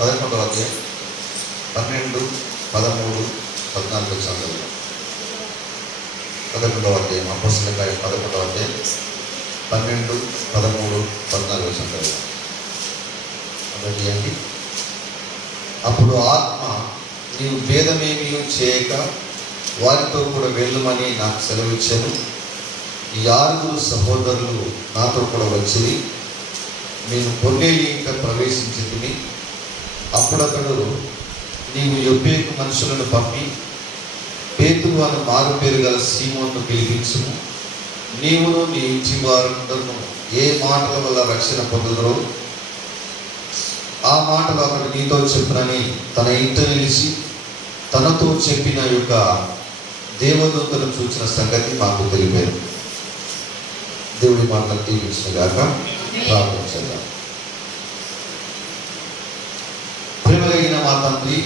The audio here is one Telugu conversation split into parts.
11వ అధ్యాయం 12, 13, 14 వచనాలు. 11వ అధ్యాయం అపోస్తలుల కార్యం 11వ అధ్యాయం 12, 13, 14 వచనాలు. అదేంటి? అప్పుడు ఆత్మ, నీవు భేదమేమీ చేయక వారితో కూడా వెళ్ళమని నాకు సెలవిచ్చాను. ఈ 6 సహోదరులు నాతో కూడా వచ్చి నేను కొర్నేలి ఇంట ప్రవేశించింది. అప్పుడు అతడు, నీవు యొప్పేకు మనుషులను పంపి పేతురు అను మారు పేరు గల సీమోను పిలిపించుము. నీవును నీ ఇంటి వారందరూ ఏ మాటల వల్ల రక్షణ పొందుదరో ఆ మాటలు అతడు నీతో చెప్పునని తన ఇంట నిలిచి తనతో చెప్పిన యొక్క దేవదూతను చూసిన సంగతి మాకు తెలిపారు. దేవుడి మాటలు దీవించిన గాక. ప్రార్థించగా. ప్రేమగలిగిన మా తండ్రి,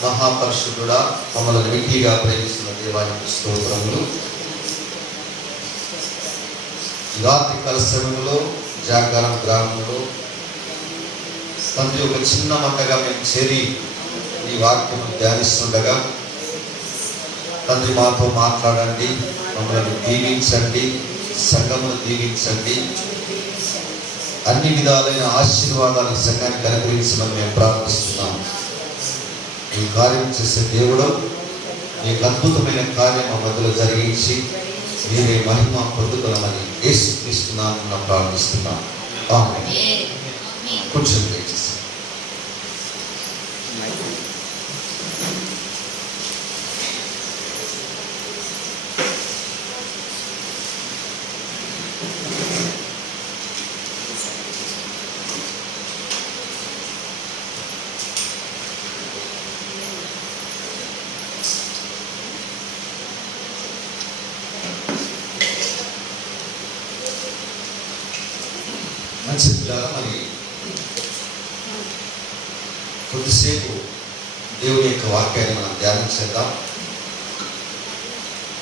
మహాపరిశుద్ధుడా, మమ్మల్ని మిట్టిగా ప్రేమిస్తున్న దేవానికి స్తోత్రములు. రాత్రి కాల సమయంలో జాగారం గ్రామంలో తండ్రి ఒక చిన్న మంటగా మేము చేరి ఈ వాక్యము ధ్యానిస్తుండగా తండ్రి మాతో మాట్లాడండి, మమ్మల్ని దీవించండి, సంఘమును దీవించండి, అన్ని విధాలైన ఆశీర్వాదాలు సంఘానికి అనుగ్రహించమని మేము ప్రార్థిస్తున్నాము. ఈ కార్యం చేసే దేవుడు నీకు అద్భుతమైన కార్యం మా మధ్యలో జరిగించి మీరే మహిమ పొందుతున్నామని యేసుక్రీస్తు నామమున ప్రార్థిస్తున్నాం. ఆమేన్. కూర్చోండి. మంచి పిల్లల, మరి కొద్దిసేపు దేవుని యొక్క వాక్యాన్ని మనం ధ్యానం చేద్దాం.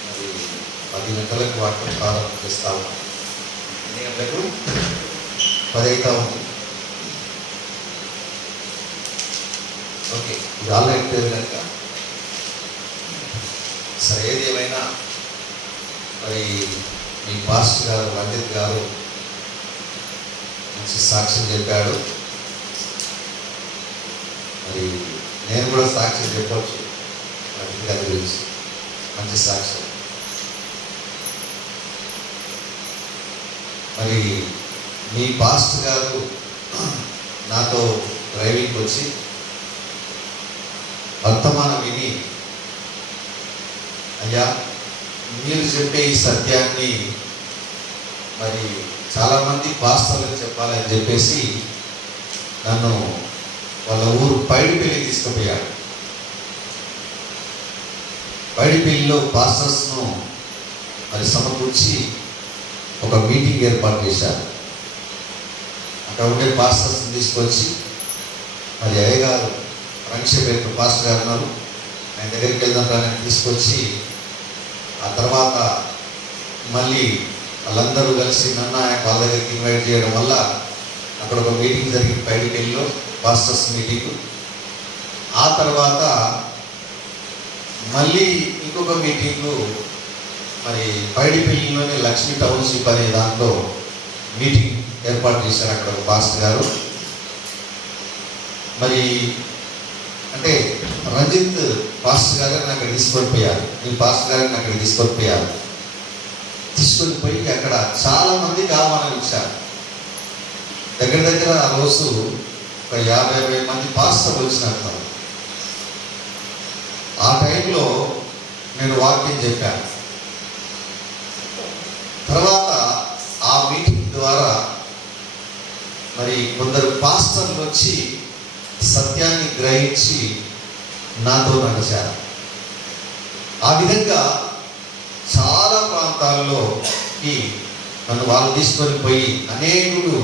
మరి 10 గంటలకు వాక్యం ప్రారంభం చేస్తాము. ఎన్ని గంటలకు? 10 అవుతా ఉంది. ఓకే, ఇది ఆన్లైన్ పేరు కనుక సరే. ఏది ఏమైనా మరి మీ పాస్టర్ గారు రంజిత్ గారు మంచి సాక్ష్యం చెప్పాడు. మరి నేను కూడా సాక్ష్యం చెప్పవచ్చు రంజిత్ గారి గురించి. మంచి సాక్ష్యం. మరి మీ పాస్టర్ గారు నాతో డ్రైవింగ్కి వచ్చి వర్తమానం విని, అయ్యా మీరు చెప్పే ఈ సత్యాన్ని మరి చాలామంది పాస్టర్లకు చెప్పాలని చెప్పేసి నన్ను వాళ్ళ ఊరు పైడిపల్లి తీసుకుపోయాడు. పైడిపల్లిలో పాస్టర్స్ను మరి సమకూర్చి ఒక మీటింగ్ ఏర్పాటు చేశారు. అక్కడ ఉండే పాస్టర్స్ని తీసుకొచ్చి మరి అయ్యగారు రంక్షపేట పాస్టర్ గారు ఉన్నారు, ఆయన దగ్గరికి వెళ్దాం అని తీసుకొచ్చి ఆ తర్వాత మళ్ళీ వాళ్ళందరూ కలిసి నన్ను వాళ్ళ దగ్గరికి ఇన్వైట్ చేయడం వల్ల అక్కడ ఒక మీటింగ్ జరిగింది పైడిపల్లిలో, పాస్టర్స్ మీటింగ్. ఆ తర్వాత మళ్ళీ ఇంకొక మీటింగు మరి పైడిపల్లిలోని లక్ష్మీ టౌన్షిప్ అనే దాంట్లో మీటింగ్ ఏర్పాటు చేశారు అక్కడ ఒక పాస్టర్ గారు. మరి అంటే రంజిత్ పాస్టర్ గారిని అక్కడ తీసుకొని పోయారు, మీ పాస్టర్ గారిని అక్కడ తీసుకొని పోయారు. తీసుకొని పోయి అక్కడ చాలా మందికి ఆహ్వానం ఇచ్చారు. దగ్గర దగ్గర ఆ రోజు ఒక 50-60 మంది పాస్టర్లు వచ్చినట్టు. ఆ టైంలో నేను వాక్యం చెప్పాను. తర్వాత ఆ మీటింగ్ ద్వారా మరి కొందరు పాస్టర్లు వచ్చి సత్యాన్ని గ్రహించి నాతో నడిచారు. ఆ విధంగా చాలా ప్రాంతాల్లో నన్ను వాళ్ళు తీసుకొని పోయి అనేకులు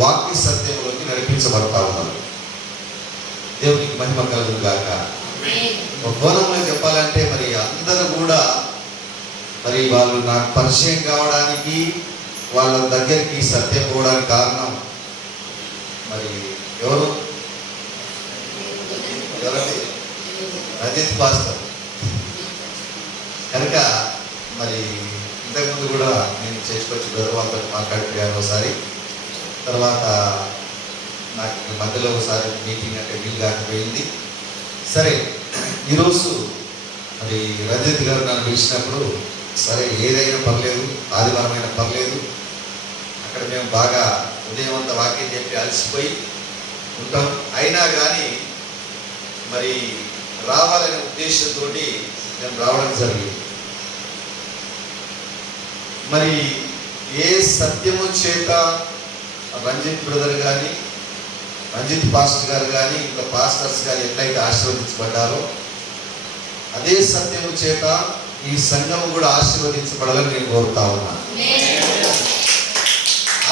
వాక్య సత్యంలోకి నడిపించబడతా ఉన్నారు. దేవునికి మహిమ కలుగును గాక. ఒక కోణంలో చెప్పాలంటే మరి అందరూ కూడా మరి వాళ్ళు నాకు పరిచయం కావడానికి, వాళ్ళ దగ్గరికి సత్యం పోవడానికి కారణం మరి ఎవరు? రజిత్ పాస్టర్. కనుక మరి ఇంతకుముందు కూడా నేను చేసుకొచ్చి వాళ్ళతో మాట్లాడిపోయాను ఒకసారి. తర్వాత నాకు మధ్యలో ఒకసారి మీటింగ్ అంటే వీలు కాకపోయింది. సరే, ఈరోజు మరి రజిత్ గారు నన్ను పిలిచినప్పుడు సరే ఏదైనా పర్లేదు, ఆదివారం అయినా పర్లేదు, అక్కడ మేము బాగా ఉదయం అంతా వాక్యం చెప్పి అలసిపోయి ఉంటాం. అయినా కానీ మరి రావాలనే ఉద్దేశంతో నేను రావడం జరిగింది. మరి ఏ సత్యము చేత రంజిత్ బ్రదర్ కానీ, రంజిత్ పాస్టర్ గారు కానీ, ఇంకా పాస్టర్స్ గారు ఎట్లయితే ఆశీర్వదించబడ్డారో అదే సత్యము చేత ఈ సంఘం కూడా ఆశీర్వదించబడాలని నేను కోరుతా ఉన్నా.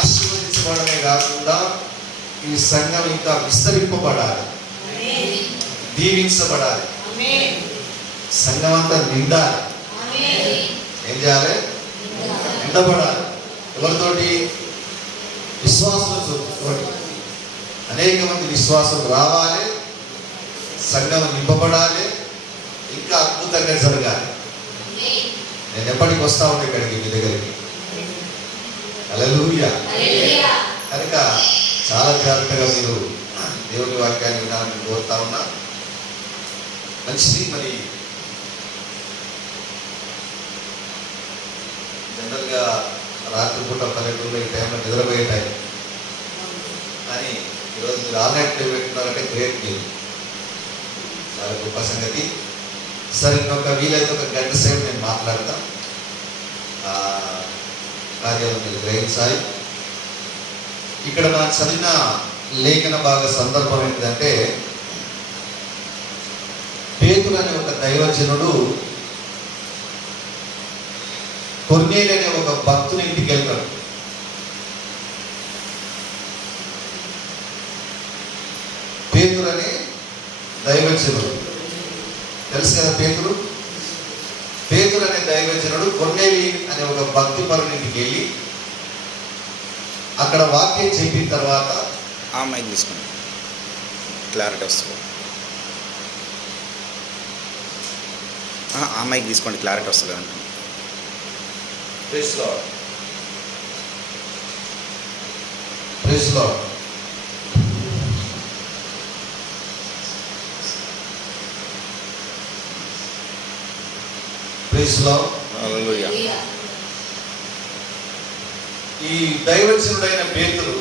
ఆశీర్వదించబడమే కాకుండా ఈ సంఘం ఇంకా విస్తరింపబడాలి, దీవించబడాలి, సంఘం అంతా నిండాలి. ఏం చేయాలి? నిండబడాలి. ఎవరితోటి? విశ్వాసులతో. అనేక మంది విశ్వాసం రావాలి, సంఘం నింపబడాలి, ఇంకా అద్భుతంగా జరగాలి. నేను ఎప్పటికి వస్తా ఉండే ఇక్కడికి, మీ దగ్గరికి. హల్లెలూయా. కనుక చాలా జాగ్రత్తగా మీరు దేవుని వాక్యాన్ని వినాలని కోరుతా ఉన్నా. మంచిది. మరి జనరల్గా రాత్రిపూట పల్లెటూరులో ఈ టైంలో నిద్రపోయే టైం, కానీ ఈరోజు మీరు ఆల్ నైట్ టైం పెట్టుకున్నారంటే గ్రేట్. మీరు చాలా గొప్ప సంగతి. సరే, ఇంకొక వీలైతే ఒక గంట సేపు నేను మాట్లాడతా. కార్యాలు మీరు గ్రహించాలి. ఇక్కడ మనం చదివిన లేఖన భాగ సందర్భం ఏంటంటే, పేతురు అనే ఒక దైవజనుడు కొర్నేలు అనే ఒక భక్తుని ఇంటికి వెళ్తాడు. పేతురు అనే దైవజనుడు తెలుసు కదా. పేతురు అనే దైవజనుడు కొర్నేలి అనే ఒక భక్తి పరుని ఇంటికి వెళ్ళి అక్కడ వాక్యం చెప్పిన తర్వాత ఆ మైక్ తీసుకోండి, క్లారిటీ వస్తుంది. ఆ మైక్ తీసుకోండి, క్లారిటీ వస్తుంది అంటున్నాను. Praise Lord. Praise Lord. Praise Lord. Hallelujah. ఈ దైవజనుడైన పేతురు,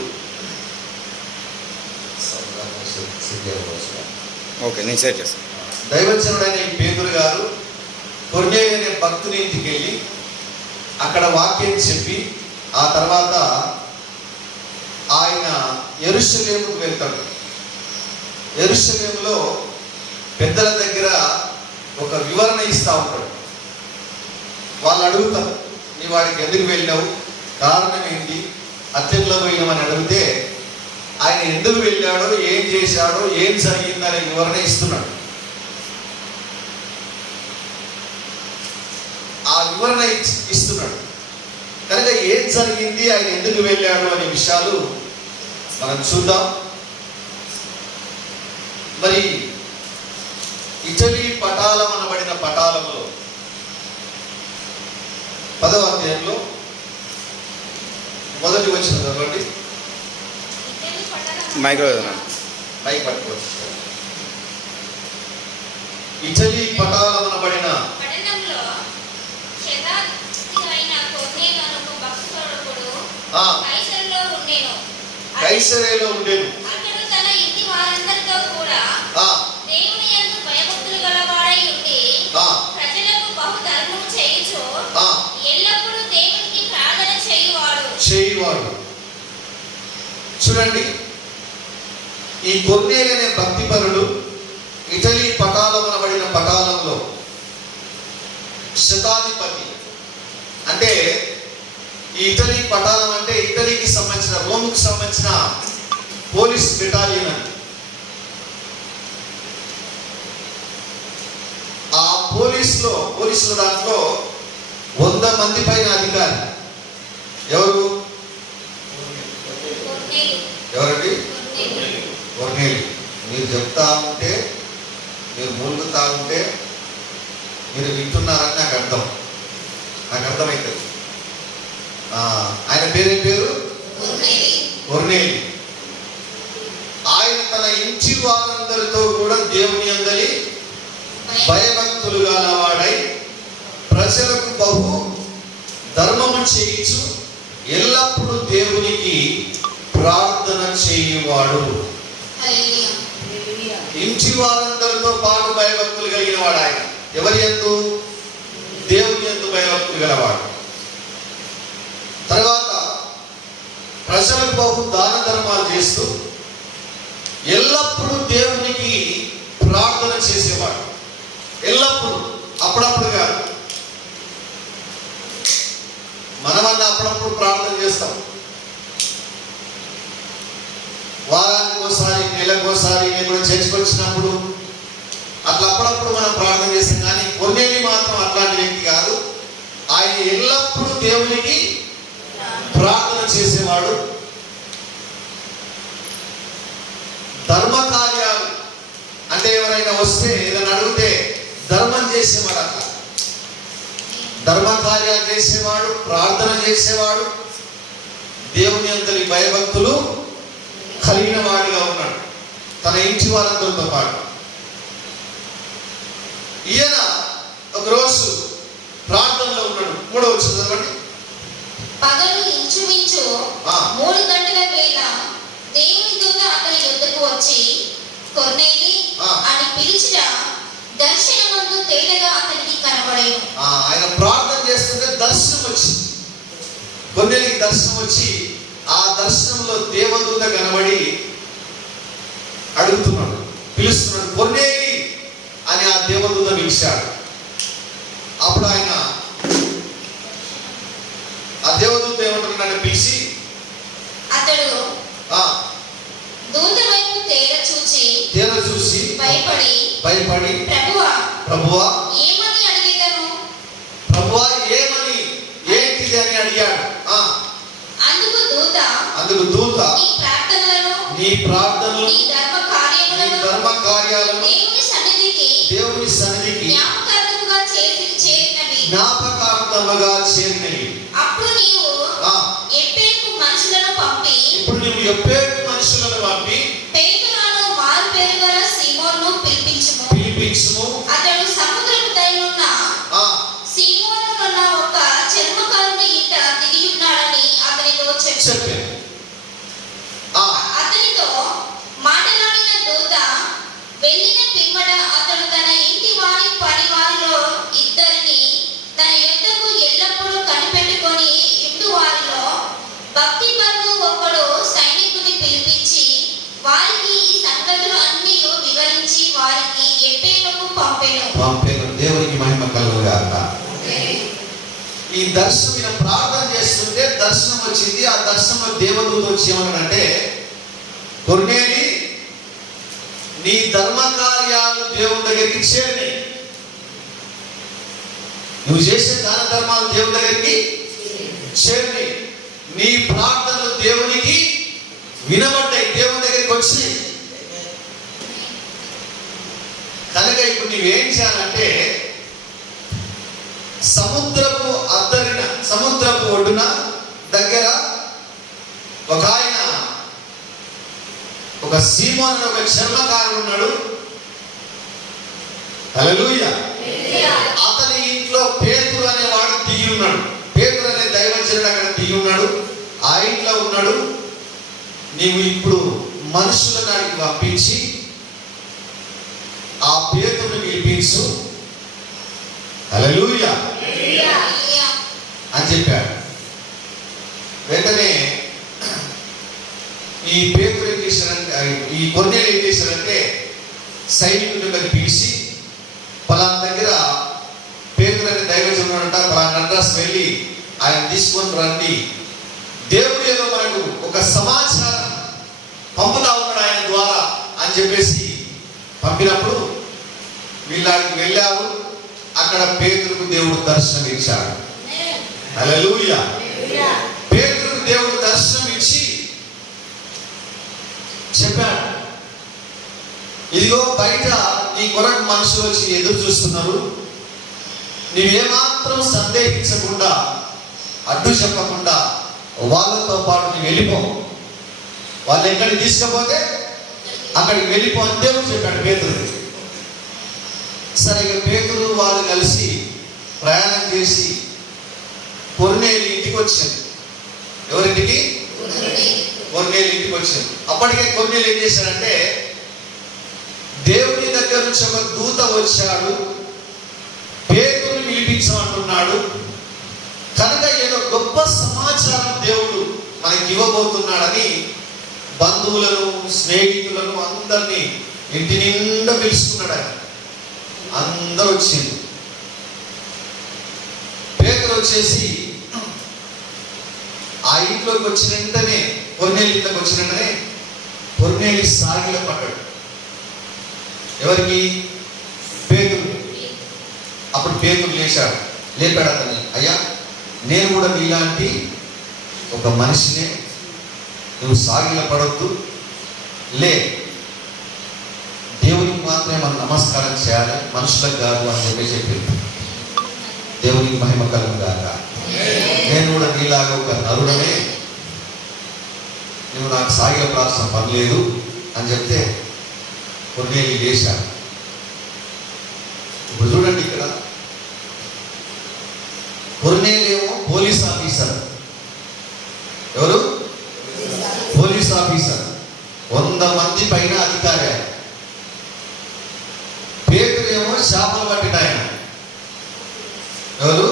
ఓకే, నేను షేర్ చేస్తాను. దైవజనుడైన ఈ పేతురు గారు కొర్నేలి అనే భక్తుని ఇంటికి వెళ్ళి అక్కడ వాక్యం చెప్పి ఆ తర్వాత ఆయన యెరూషలేముకు వెళ్తాడు. యెరూషలేములో పెద్దల దగ్గర ఒక వివరణ ఇస్తూ ఉంటాడు. వాళ్ళు అడుగుతారు, నీ వాడికి ఎందుకు వెళ్ళావు, కారణం ఏంటి, అత్యంలో పోయినామని అడిగితే ఆయన ఎందుకు వెళ్ళాడో, ఏం చేశాడో, ఏం జరిగిందనే వివరణ ఇస్తున్నాడు. ఆ వివరణ ఇస్తున్నాడు. కనుక ఏం జరిగింది, ఆయన ఎందుకు వెళ్ళాడు అనే విషయాలు మనం చూద్దాం. మరి ఇటలీ పటాలం అనబడిన పటాలంలో 10వ అధ్యాయంలో మొదటి వచ్చిన చదవండి. మైక్ మైక్ పట్టుకోవచ్చు. ఇటలీ పటాలం అనబడిన కైసరేలో ఉండేను. అతడు తన ఇంటి వారందరితో కూడా దేవుని యందు భయభక్తులు గలవాడై ఉండి ప్రజలకు బహు ధర్మం చేయుచు ఎల్లప్పుడూ దేవునికి ప్రార్థన చేయువాడు. చూడండి, ఈ కొర్నేలి అనే భక్తిపరుడు ఇటలీ పటాలం అనబడిన పటాలంలో శతాధిపతి. అంటే ఈ ఇటలీ పటాలం అంటే ఇటలీకి సంబంధించిన, రోమ్కి సంబంధించిన పోలీస్ బెటాలియన్ అని. ఆ పోలీసుల దాంట్లో 100 మంది పైన అధికారి. ఎవరండి? కొర్నేలి. మీరు చెప్తా ఉంటే మీరు మీరు మూలుగుతా ఉంటే మీరు వింటున్నారని నాకు అర్థమవుతుంది. ఆయన పేరేం పేరు? కొర్నేలి. ఆయన తన ఇంటి వారందరితో కూడా దేవుని యందలి భయభక్తులు గలవాడై ప్రజలకు బహు ధర్మము చేయించు ఎల్లప్పుడూ దేవునికి ప్రార్థన చేయువాడు. ఇంటి వారందరితో పాటు భయభక్తులు కలిగిన వాడు ఆయన. ఎవరి యందు? దేవుని యందు భయభక్తులు గలవాడు. తర్వాత ప్రజలకు బహు దాన ధర్మాలు చేస్తూ ఎల్లప్పుడూ దేవునికి ప్రార్థన చేసేవాడు. ఎల్లప్పుడూ, అప్పుడప్పుడు కాదు. మనమన్నా అప్పుడప్పుడు ప్రార్థన చేస్తాం, వారానికి ఒకసారి, నెలకు ఒకసారి. నేను కూడా చర్చకు వచ్చినప్పుడు అట్లా అప్పుడప్పుడు మనం ప్రార్థన చేస్తాం. కానీ కొన్నేళ్ళు మాత్రం అట్లాంటి వ్యక్తి కాదు. ఆయన ఎల్లప్పుడూ దేవునికి ప్రార్థన చేసేవాడు. ధర్మ కార్యాలు అంటే ఎవరైనా వస్తే ఏదైనా అడిగితే ధర్మం చేసేవాడు. అట్లా ధర్మ కార్యాలు చేసేవాడు, ప్రార్థన చేసేవాడు, దేవుని అంతటి భయభక్తులు కలిగిన వాడిగా ఉన్నాడు తన ఇంటి వారందరితో పాటు. ఈయన ఒకరోజు ప్రార్థనలో ఉన్నాడు. 3వ వచనం చదవండి. పగలు ఇంచుమించు 3 గంటల వేళ దేవుని దూత అతని యొద్దకు వచ్చి కొర్నేలి అని పిలిచిన దర్శనమందు తేటగా అతనికి కనబడేను. ఆయన ప్రార్థన చేస్తుంటే దర్శనం వచ్చింది. కొర్నేలికి దర్శనం వచ్చి ఆ దర్శనంలో దేవదూత కనబడి అడుగుతున్నాడు, పిలుస్తున్నాడు. కొర్నేలి అని ఆ దేవదూత పిలిచాడు. అప్పుడు ఆయన ఆ దేవదూత ఏమంటున్నాడు పిలిచి, అతడు దూత వైపు తేర చూసి భయపడి ప్రభువా ఏమని అడిగేదను, ప్రభువా ఏమని, ఏంటిది అని అడిగాడు. అందుకు దూత నీ ప్రార్థనలు నీ ధర్మ కార్యాలను దేవుని సన్నిధికి జ్ఞాపకార్థముగా చేరినవి. అప్పుడు నీవు ఎప్పేకు మనుషులను పంపి పేతురును మారు పేరు గల సీమోనును పిలిపించుము. అతడు సముద్రపు దయనున్న సీమోనున్న ఒక చర్మకారుని ఇంట దిగి ఉన్నాడని అతనితో చెప్పాడు. అతనితో మాటలాడిన దూత వెళ్ళిన పిమ్మట అతడు తన ఇంటి వారి పనివారిలో 2 తన యొద్దకు ఎల్లప్పుడూ కనిపెట్టుకొని ఇంటి వారిలో భక్తి పరుడు ఒకడు సైనికుని పిలిపించి వారికి ఈ సంగతులు అన్నీ వివరించి వారికి ఎప్పేలకు పంపెను. దేవునికి మహిమ కలుగుగాక. ఈ దర్శనం ప్రార్థన చేస్తుంటే దర్శనం వచ్చింది. ఆ దర్శనంలో దేవదూత వచ్చి ఏమన్నాడంటే, కొర్నేలి నీ ధర్మ కార్యాలు దేవుని దగ్గరికి చేరినాయి. నువ్వు చేసే దాన ధర్మాలు దేవుని దగ్గరికి చేరినాయి. నీ ప్రార్థనలు దేవునికి వినబడ్డాయి, దేవుని దగ్గరికి వచ్చినాయి. కనుక ఇప్పుడు నువ్వేం చేయాలంటే సముద్రపు ఒడ్డున దగ్గర ఒక ఆయన, ఒక సీమోను ఒక చర్మకారుడు ఉన్నాడు. హల్లెలూయా. అతని ఇంట్లో పేతురు అనేవాడు దిగి ఉన్నాడు. పేతురు అనే దైవజనుడు అక్కడ దిగి ఉన్నాడు. ఆ ఇంట్లో ఉన్నాడు. నీవు ఇప్పుడు మనుషులను అడిగి పంపించి ఆ పేతురుని పిలిపించు. హల్లెలూయా అని చెప్పాడు. వెంటనే ఈ పేతురు ఏం చేశాడంటే, ఈ కొర్నేలి ఏం చేశాడంటే సైనికులను పిలిచి పలానా దగ్గర పేతురు అనే దైవజనుడు అంట, పలానా అడ్రస్ వెళ్ళి ఆయన తీసుకొని రండి, దేవుడు ఏదో మనకు ఒక సమాచారం పంపుతా ఉన్నాడు ఆయన ద్వారా అని చెప్పేసి పంపినప్పుడు వీళ్ళకి వెళ్ళారు. అక్కడ పేతురుకు దేవుడు దర్శనం ఇచ్చాడు. హల్లెలూయా. పేతురుకు దేవుడు దర్శనం ఇచ్చి చెప్పాడు, ఇదిగో బయట నీ కొరకు మనుషులు వచ్చి ఎదురు చూస్తున్నారు. నీవేమాత్రం సందేహించకుండా, అడ్డు చెప్పకుండా వాళ్ళతో పాటు నీవు వెళ్ళిపో. వాళ్ళు ఎక్కడికి తీసుకపోతే అక్కడికి వెళ్ళిపో అని దేవుడు చెప్పాడు పేతురు. సరే, ఇక పేతురు వాళ్ళు కలిసి ప్రయాణం చేసి కొర్నేలి ఇంటికి వచ్చారు. ఎవరింటికి? కొర్నేలి ఇంటికి వచ్చారు. అప్పటికే కొర్నేలి ఏం చేశాడంటే, దేవుని దగ్గర నుంచి ఒక దూత వచ్చాడు, పేతురుని పిలిపించమంటున్నాడు కనుక ఏదో గొప్ప సమాచారం దేవుడు మనకి ఇవ్వబోతున్నాడని బంధువులను, స్నేహితులను అందరినీ ఇంటి నిండా పిలుచుకున్నాడు ఆయన. అందరూ వచ్చింది. పేతురు వచ్చేసి ఆ ఇంట్లోకి వచ్చిన వెంటనే, కొర్నేలి ఇంట్లోకి వచ్చిన వెంటనే కొర్నేలి సాగిల పడ్డాడు. ఎవరికి? పేతురు. అప్పుడు పేతురు లేపాడు అతన్ని. అయ్యా, నేను కూడా నీలాంటి ఒక మనిషినే, నువ్వు సాగిల పడొద్దు, లే, దేవునికి మాత్రమే మనం నమస్కారం చేయాలి, మనుషులకు కాదు అని చెప్పింది. దేవునికి మహిమ కలుగుగాక. నేను కూడా నీలాగా ఒక నరుడనే, నువ్వు నాకు సాగిల ప్రార్థన పనిలేదు అని చెప్తే కొర్నేలి లేచాడు. ఇప్పుడు చూడండి, ఇక్కడ కొర్నేలి ఏమో పోలీస్ ఆఫీసర్. ఎవరు? Police officer. 100 మంది పైన అధికారి ఆయన. పేతురు ఏమో చేపలు పట్టిన ఆయన. ఎవరు?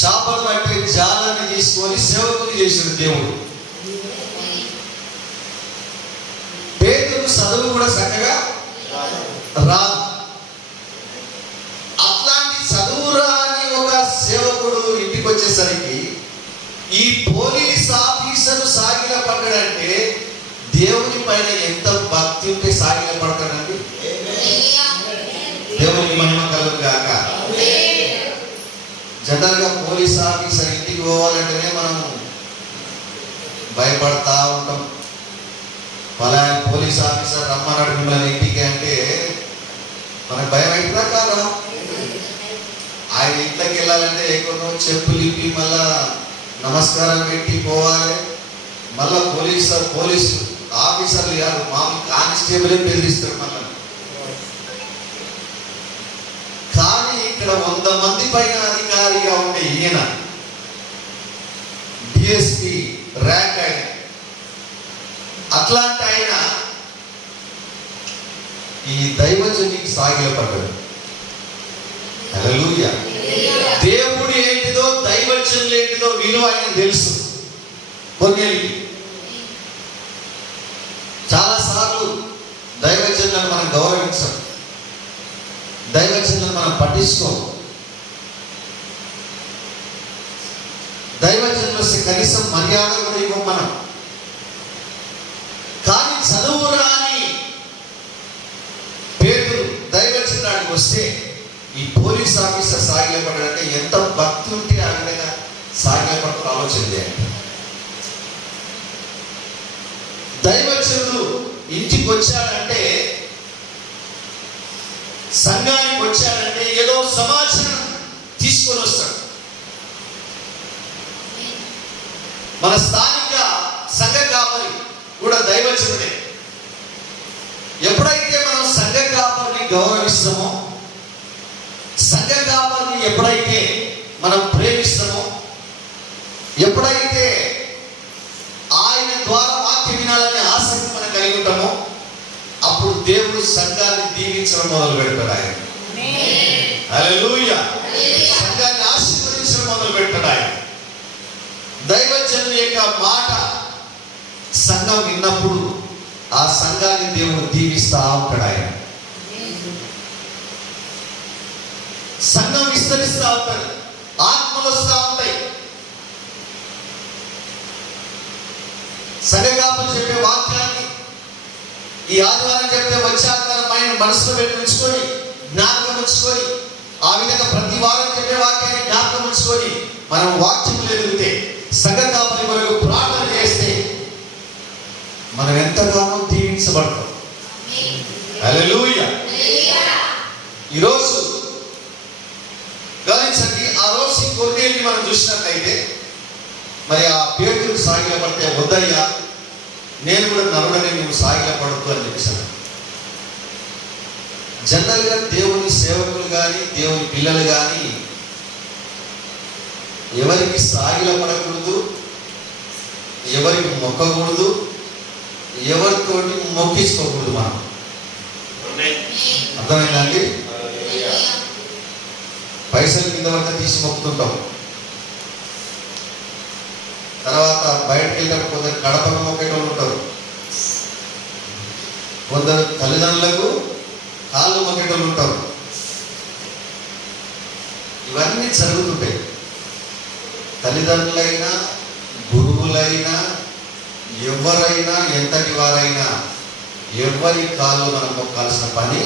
చేపలు పట్టే జాలాన్ని తీసుకొని సేవకుని చేసిన దేవుడు. పేతురు చదువు కూడా చక్కగా రాదు. అట్లాంటి చదువు రాని ఒక సేవకుడు ఇంటికి వచ్చేసరికి ఈ పోలీస్ ఆఫీసర్ సాగిల పడ్డాడంటే దేవుని పైన ఎంత భక్తి ఉంటే సాగిల పడతాడండి. దేవునికి మహిమ కలుగుగాక. జనరల్ గా పోలీస్ ఆఫీసర్ ఇంటికి పోవాలంటేనే మనం భయపడతా ఉంటాం. పలానా పోలీస్ ఆఫీసర్ రమ్మన్నాడు మిమ్మల్ని ఇంటికి అంటే మనకు భయం అయిపోయినా కాదా? ఆయన ఇంట్లోకి వెళ్ళాలంటే ఎక్కువ చెప్పులు ఇప్పి మళ్ళా నమస్కారం పెట్టి పోవాలి. మళ్ళా పోలీసు ఆఫీసర్లు కాదు, మామూలు కానిస్టేబుల్ బెదిరిస్తారు మళ్ళా. కానీ ఇక్కడ 100 మంది పైన అధికారిగా ఉండే ఈయన డిఎస్పి ర్యాంక్ ఆయన. అట్లాంటి ఆయన ఈ దైవజనికి సాగిలపడ్డాడు. హల్లెలూయా. దేవుడు ఏంటిదో, దైవజనులు ఏంటిదో విలువ ఆయన తెలుసు. కొర్నేలికి చాలా సార్లు దైవజనులను మనం గౌరవించాం, దైవజనులను మనం పట్టించుకోం. దైవజనులు వస్తే కనీసం మర్యాద కూడా ఇవ్వం మనం. కానీ చదువు రాని పేతురు దైవజనుడికి వస్తే ఈ పోలీస్ ఆఫీసర్ సాగిలపడ్డాడంటే ఎంత భక్తి ఉంటే ఆ విధంగా సాగిలపడతారు ఆలోచన చేయండి. దైవజనుడు ఇంటికి వచ్చాడంటే, సంఘానికి వచ్చాడంటే ఏదో సమాచారం తీసుకొని వస్తాడు. మన స్థానిక సంఘ కాపరి కూడా దైవజనుడే. ఎప్పుడైతే మనం సంఘ కాపరిని గౌరవిస్తామో, సంఘ కాపరిని ఎప్పుడైతే మనం ప్రేమిస్తామో, ఎప్పుడైతే ఆయన ద్వారా వాక్యం వినాలనే ఆసక్తి మనం కలిగి ఉంటామో, అప్పుడు దేవుడు సంఘాన్ని దీవించడం మొదలు పెడతాడు. ఆయన హల్లెలూయా. సంఘాన్ని ఆశీర్వదించడం మొదలు పెడతాడు ఆయన. దైవజనుల యొక్క మాట సంఘం విన్నప్పుడు ఆ సంఘాన్ని దేవుడు దీవిస్తా ఉంటాడు. ఆయన సంఘం విస్తరిస్తూ ఉంటాడు, ఆత్మలు వస్తూ ఉంటాయి. సంఘకాపులు చెప్పే వాక్యాన్ని ఈ ఆదివారం చెప్తే వచ్చే ఆదివారం ఆయన మనసులో పెట్టి ఉంచుకొని, జ్ఞాపకం ఉంచుకొని, ఆ విధంగా ప్రతి వారం చెప్పే వాక్యాన్ని జ్ఞాపకం ఉంచుకొని మనం వాక్యములు ఎదిగితే, సంఘకాపుల కొరకు ప్రార్థన చేస్తే మనం ఎంతగానో దీవించబడతాం. హల్లెలూయా. ఈరోజు గమనించండి, ఆ రోజు కొన్నేళ్ళని మనం చూసినట్లయితే మరి ఆ పేతురు సాగిలపడితే వద్దయ్యా, నేను కూడా నరుడని నువ్వు సాగిలపడద్దు అని చెప్పేసాను. జనరల్గా దేవుని సేవకులు కానీ దేవుని పిల్లలు కానీ ఎవరికి సాగిలపడకూడదు, ఎవరికి మొక్కకూడదు, ఎవరితోటి మొక్కించుకోకూడదు. మనం అర్థమైందండి? పైసలు కింద పడితే తీసి మొక్కుతుంటాం. తర్వాత బయటకు వెళ్ళినప్పుడు కొందరు కడపను మొక్కేటోళ్ళు ఉంటారు, కొందరు తల్లిదండ్రులకు కాళ్ళు మొక్కేటోళ్ళు ఉంటారు. ఇవన్నీ జరుగుతుంటాయి. తల్లిదండ్రులైనా గురువులైనా ఎవరైనా ఎంతటి వారైనా ఎవరి కాళ్ళు మనం మొక్కాల్సిన పని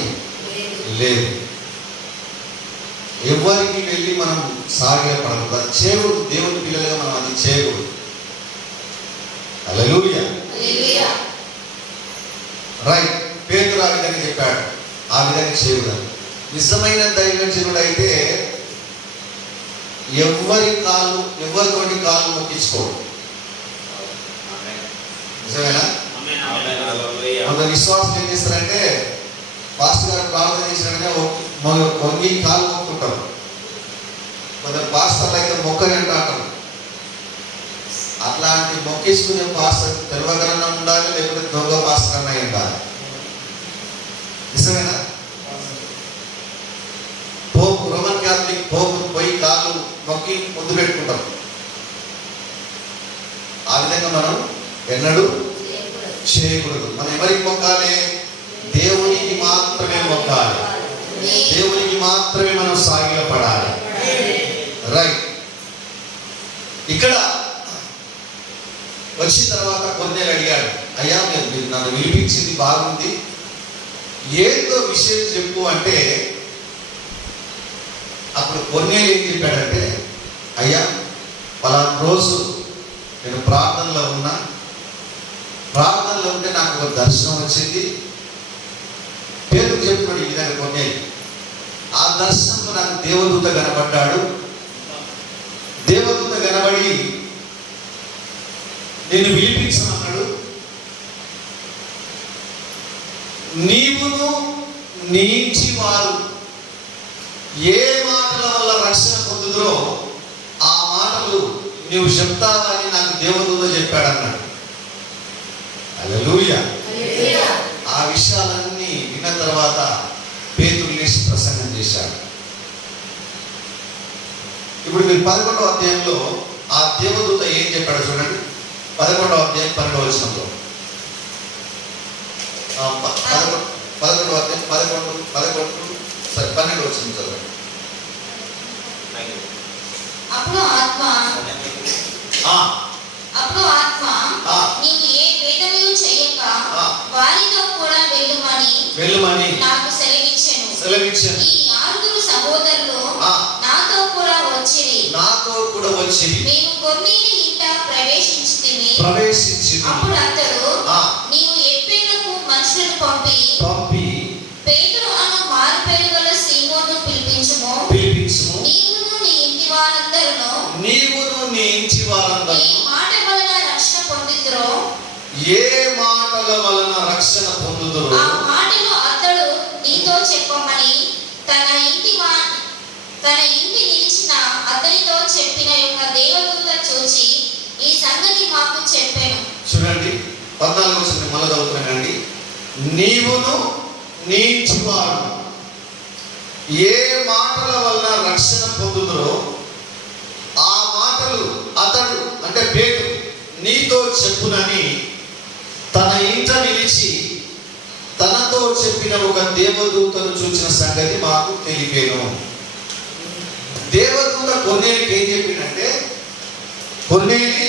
లేదు. ఎవరికి వెళ్ళి మనం సాగిలపడకూడదు. అది చేయకూడదు. దేవుని పిల్లలుగా మనం అది చేయకూడదు. హల్లెలూయా. రైట్. పేతురు ఆ విధంగా చెప్పాడు, ఆ విధంగా చేయకూడదు. నిజమైన దైవజనుడు అయితే ఎవరితోటి కాళ్ళు మొక్కించుకోడు. నిజమేనా? కొంత విశ్వాసం ఏం చేస్తారంటే పాస్టర్ గారు ప్రార్థన చేసినట్టుగా వంగి కాలు మొక్కుంటారు. కొందరు పాస్టర్లు అయితే మొక్కని అంటారు. అట్లాంటి మొక్కేసుకునే పాస్టర్ తెలవగలన్నా ఉండాలి, లేకపోతే దొంగ పాస్టర్ అన్న ఉండాలి. నిజమేనా? పోపు, రోమన్ క్యాథలిక్ పోపు పోయి కాళ్ళు మొక్కి ముందు పెట్టుకుంటాం. ఆ విధంగా మనం ఎన్నడూ చేయకూడదు. మనం ఎవరికి మొక్కాలి? దేవునికి మాత్రమే మొక్కాలి. దేవునికి మాత్రమే మనం సాగిలపడాలి. రైట్. ఇక్కడ వచ్చిన తర్వాత కొన్నేళ్ళు అడిగాడు, అయ్యా మీరు నన్ను వినిపించింది బాగుంది, ఏందో విషయం చెప్పు అంటే అప్పుడు కొన్నేళ్ళు ఏం చెప్పాడంటే, అయ్యా పలానా రోజు నేను ప్రార్థనలో ఉన్నా, ప్రార్థనలో ఉంటే నాకు ఒక దర్శనం వచ్చింది. పేతురు చెప్తున్నాడు ఈ విధంగా కొన్నేళ్ళు. ఆ దర్శనంలో నాకు దేవదూత కనబడ్డాడు. దేవదూత కనబడి నేను విలిపించమన్నాడు. నీవును నీ ఇంటి వారు ఏ మాటల వల్ల రక్షణ పొందుదురో ఆ మాటలు నీవు చెప్తావని నాకు దేవదూత చెప్పాడన్నాడు. హల్లెలూయా. ఆ విషయాలన్నీ విన్న తర్వాత పేతురు లేచి ప్రసంగం చేశాడు. ఇప్పుడు మీరు 11వ అధ్యాయంలో ఆ దేవదూత ఏం చెప్పాడు చూడండి. 11వ అధ్యాయం 12వ వచనంలో 11వ అధ్యాయం 12వ వచనం చదవండి. అప్పుడు ఆత్మ నీవు ఏ భేదములు చేయక వారితో కూడా వెళ్ళుమని నాకు సెలవిచ్చెను. ఈ 6 సహోదరులు నాతో కూడా వచ్చిరి. మేము కొన్నేళ్ళ ఇంట ప్రవేశించితిమి. అప్పుడు అతడు నీవు ఎప్పేలకు మనుషులను పంపి పేతురు అను మారుపేరు గల సీమోను పిలిపించుము. నీవును నీ ఇంటి వారందరూ ఏ మాటల వలన రక్షణ పొందుదురో ఆ మాటలు అతడు నీతో చెప్పమని తన ఇంటి నిలిచిన అతనితో చెప్పిన యొక్క దేవదూత చూచి ఈ సంగతి మాకు చెప్పాను. చూడండి 14వ వచనం మళ్ళీ చదువుతున్నానండి. నీవును నీ ఇంటి వారు ఏ మాటల వలన రక్షణ పొందుదురో ఆ మాటలు అతడు అంటే పేతురు నీతో చెప్పునని తన ఇంట నిలిచి తనతో చెప్పిన ఒక దేవదూతను చూసిన సంగతి మాకు తెలిపేను. దేవదూత కొన్నేళ్ళకి ఏం చెప్పిందంటే, కొన్నేళ్ళి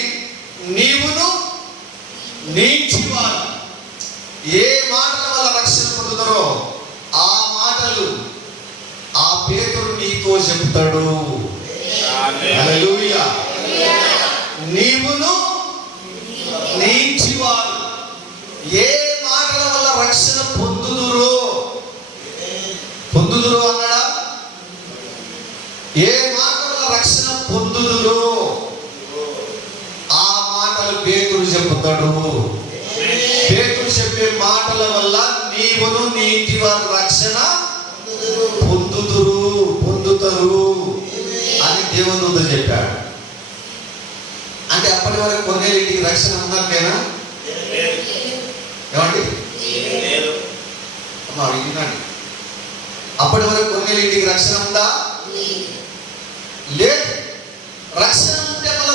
నీవును నీ ఇంటి వారు ఏ మాటల వల్ల రక్షణ పొందుతారో ఆ మాటలు ఆ పేతురు నీతో చెప్తాడు. హల్లెలూయా. నీవును నీ ఇంటి వారు ఏ మాటల వల్ల రక్షణ పొందుదురో పేతురు చెబుతాడు. పేతురు చెప్పే మాటల వల్ల నీవును నీ ఇంటి వారు రక్షణ పొందుతారు అని దేవదూత చెప్పాడు. అంటే అప్పటి వరకు కొన్నేళ్ళకి రక్షణ ఉన్నట్టేనా? ఏమండి అమ్మా వినండి, అప్పటి వరకు కొన్నేళ్ళకి రక్షణ ఉందా? లేదు. రక్షణ ఉంటే మళ్ళీ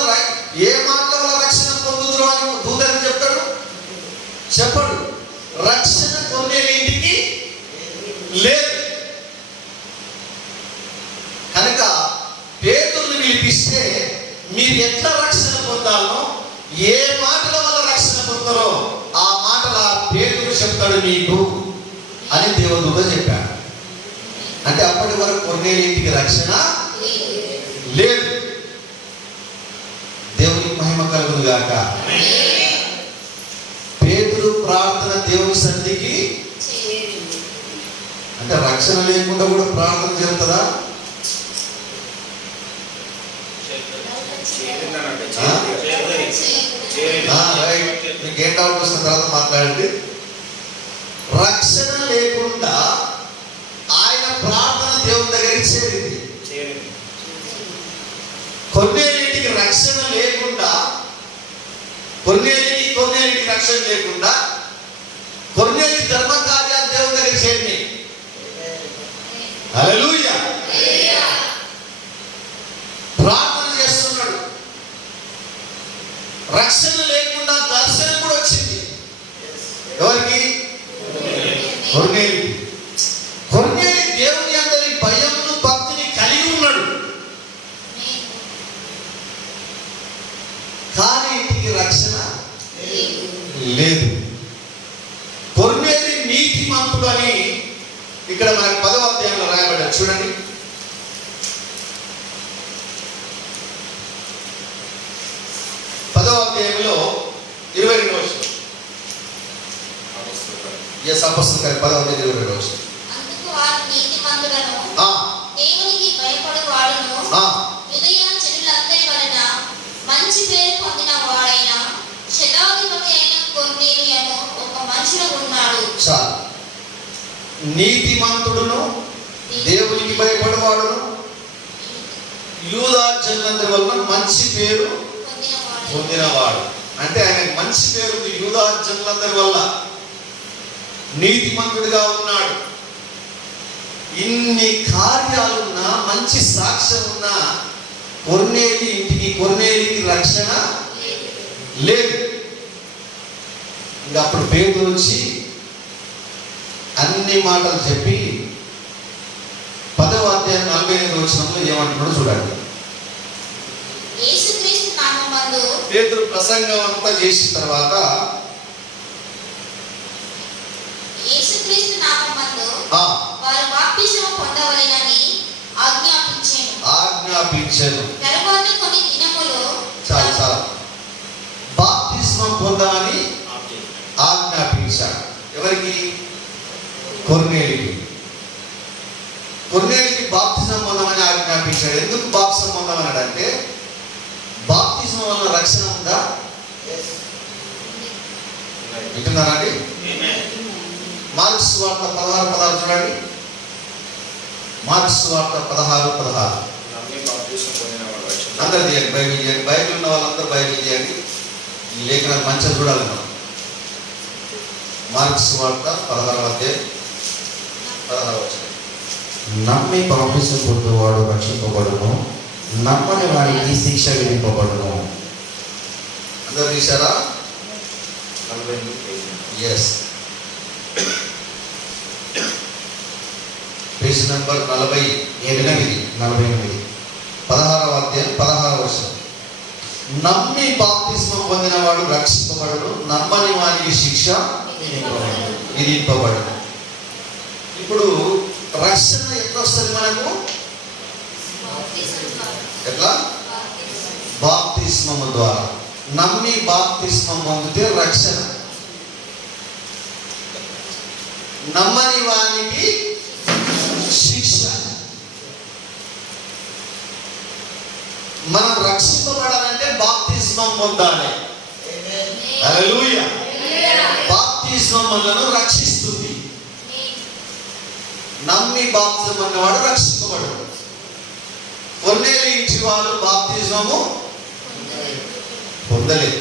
ఏ మాటల వల్ల రక్షణ పొందుతురు అని దూతని చెప్తాడు? చెప్పడు. రక్షణ కొన్నేళ్ళకి లేదు. కనుక పేతురుని పిలిపిస్తే మీరు ఎట్లా రక్షణ పొందాలో, ఏ మాటల వల్ల రక్షణ పొందారో ఆ మాటల పేతురు చెప్తాడు మీకు అని దేవదూత చెప్పాడు. అంటే అప్పటి వరకు కొన్నేళ్ళకి రక్షణ లేదు. దేవునికి మహిమ కలుగును గాక. పేతురు ప్రార్థన దేవుని సన్నిధికి, అంటే రక్షణ లేకుండా కూడా ప్రార్థన జరుగుతుందా? రైట్, మీకు ఏం డౌట్ వస్తున్న తర్వాత మాట్లాడండి. రక్షణ లేకుండా ఆయన ప్రార్థన దేవుని దగ్గరికి చేరింది. కొన్నేళ్ళకి రక్షణ లేకుండా, కొన్నేళ్ళకి రక్షణ లేకుండా కొన్నేళ్ళ ధర్మ కార్యాలు దేవుని దగ్గర చేరినాయి. హల్లెలూయా. ప్రార్థన చేస్తున్నాడు. రక్షణ లేకుండా దర్శనం కూడా వచ్చింది. ఎవరికి? కొన్నేళ్ళకి. కొన్నేళ్ళకి దేవుని అందరి భయమును భక్తిని కలిగి ఉన్నాడు. కానీ ఇంటికి రక్షణ లేదు. కొన్నేళ్ళి నీతిమంతుడు అని ఇక్కడ మనకు 10వ అధ్యాయంలో రాయబడ్డారు. చూడండి, 10వ అధ్యాయంలో 22వ వచనం. అపొస్తలుల కార్యం 10వ అధ్యాయం 22వ వచనం. అందుకు వారు నీతిమంతులను, దేవునికి భయపడువాడును, యూదయ జనులందరి వలన మంచి పేరు పొందిన వాడైన శతాధిపతి అయిన కొర్నేలియు అను ఒక మనుషుడు ఉన్నాడు. చాలు. నీతిమంతుడును, దేవునికి భయపడేవాడును, యూదా జనులందరి వలన మంచి పేరు పొందినవాడు. అంటే ఆయనకు మంచి పేరు ఉంది. యూదా జనులందరి వల్ల నీతిమంతుడిగా ఉన్నాడు. ఇన్ని కార్యాలున్నా, మంచి సాక్ష్యం ఉన్నా కొర్నేలి ఇంటికి, కొర్నేలికి రక్షణ లేదు. ఇంకా అప్పుడు పేతురు వచ్చి అన్ని మాటలు చెప్పి 10వ అధ్యాయం 45వ వచనంలో ఏమంటున్నాడో చూడండి. యేసుక్రీస్తు నామమందు పేతురు ప్రసంగం అంతా చేసిన తర్వాత యేసుక్రీస్తు నామమందు వారు బాప్తిస్మం పొందవలెనని ఆజ్ఞాపించెను. తరువాత కొన్ని దినములు చాలా బాప్తిస్మం పొందమని ఆజ్ఞాపించాడు. ఎవరికి? కొర్నేలికి. కొర్నేలికి బాప్తిస్మం పొందమని ఆజ్ఞాపించాడు. ఎందుకు బాప్తిస్మం పొందమన్నాడు అంటే, బాప్తిస్మం వల్ల రక్షణ ఉందా? వింటున్నారా అండి? మార్క్స్ వార్త 16:16 చూడండి. మార్క్స్ వార్త 16:16. అందరు తీయండి, బైబిల్ తీయండి. బైబిల్ ఉన్న వాళ్ళందరూ బైబిల్ తీయండి. ఈ లేఖనాలు మంచిగా చూడాలి మనం. మార్క్స్ వార్త 16వ అధ్యాయం 16వ వచనం. నమ్మి బాప్తిసం పొందువాడు రక్షింపబడును, నమ్మని వారికి శిక్ష విధింపబడును. అందరూ తీశారా? ఎస్. Page number 48. 16వ అధ్యాయం 16వ వచనం. నమ్మి బాప్తిస్మం పొందినవాడు రక్షింపబడును, నమ్మని వారికి శిక్ష విధింపబడును. ఇప్పుడు రక్షణ ఎట్లా వస్తుంది మనకు? ఎట్లా? బాప్తిస్మము ద్వారా. నమ్మి బాప్తిస్మం పొందితే రక్షణ. నమ్మని వానికి శిక్ష. మనం రక్షింపబడాలంటే బాప్తిస్మం పొందాలి. మనలను రక్షిస్తుంది. నమ్మి బాప్తిజం అన్నవాడు రక్షింపబడు. కొర్నేలి ఇంటి వాళ్ళు బాప్తిజము పొందలేదు.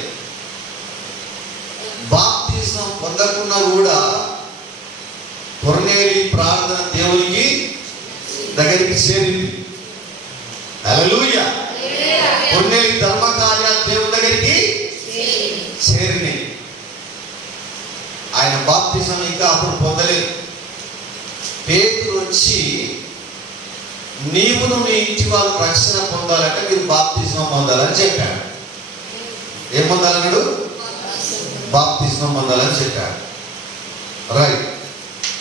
బాప్తిజం పొందకుండా కూడా కొర్నేలి ప్రార్థన దేవునికి దగ్గరికి చేరింది. హల్లెలూయా. కొర్నేలి ధర్మ కార్యాలు దేవుని దగ్గరికి చేరినాయి. ఆయన బాప్తిజం ఇంకా అప్పుడు పొందలేదు. పేతురు వచ్చి నీవును నీ ఇంటి వాళ్ళు రక్షణ పొందాలంటే మీరు బాప్తిజం పొందాలని చెప్పాడు. ఏం పొందాలన్నాడు? బాప్తిజం పొందాలని చెప్పాడు. రైట్.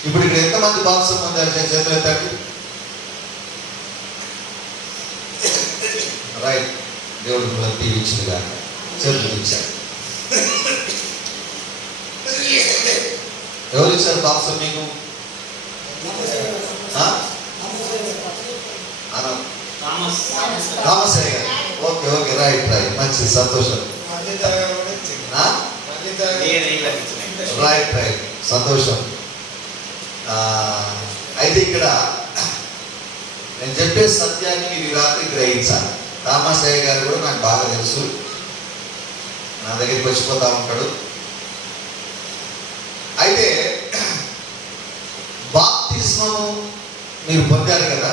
ఇప్పుడు ఇక్కడ ఎంతమంది బాప్తిజం పొందారు? చేతులు ఎత్తండి. రైట్. దేవుడు మిమ్మల్ని దీవించుగా. చేతులు ఇచ్చాడు. ఎవరు ఇచ్చారు బాప్తిజం మీకు? రామసయ్య గారు. ఓకే ఓకే, రైట్ రైట్, మంచి సంతోషం. రైట్ రైట్, సంతోషం. అయితే ఇక్కడ నేను చెప్పే సత్యాన్ని మీరు రాత్రి గ్రహించాలి. రామసయ్య గారు కూడా నాకు బాగా తెలుసు, నా దగ్గరికి వచ్చిపోతా ఉంటాడు. అయితే బాప్తిస్మము మీరు పొందారు కదా,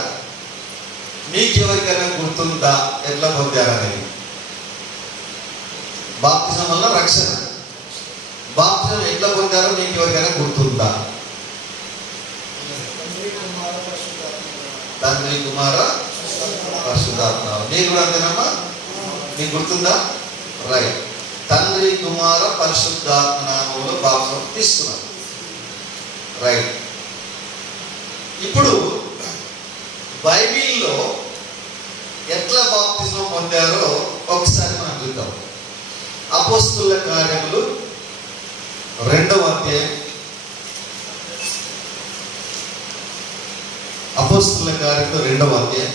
మీకు ఎవరికైనా గుర్తుందా ఎట్లా పొందారనేది? బాప్తిజం వల్ల రక్షణ. బాప్తిజం ఎట్లా పొందారో మీకు ఎవరికైనా గుర్తుందా? తండ్రి కుమార పరిశుద్ధాత్మ. మీరు కూడా అంతేనమ్మా? మీకు గుర్తుందా? రైట్. తండ్రి కుమార పరిశుద్ధాత్మ నామములో బాప్తిజం తీసుకున్నారు. రైట్. ఇప్పుడు బైబిల్లో ఎట్లా బాప్తిజం పొందారో ఒకసారి మనం చూద్దాం. అపోస్తుల కార్యములు 2వ అధ్యాయం. అపోస్తుల కార్యములు 2వ అధ్యాయం.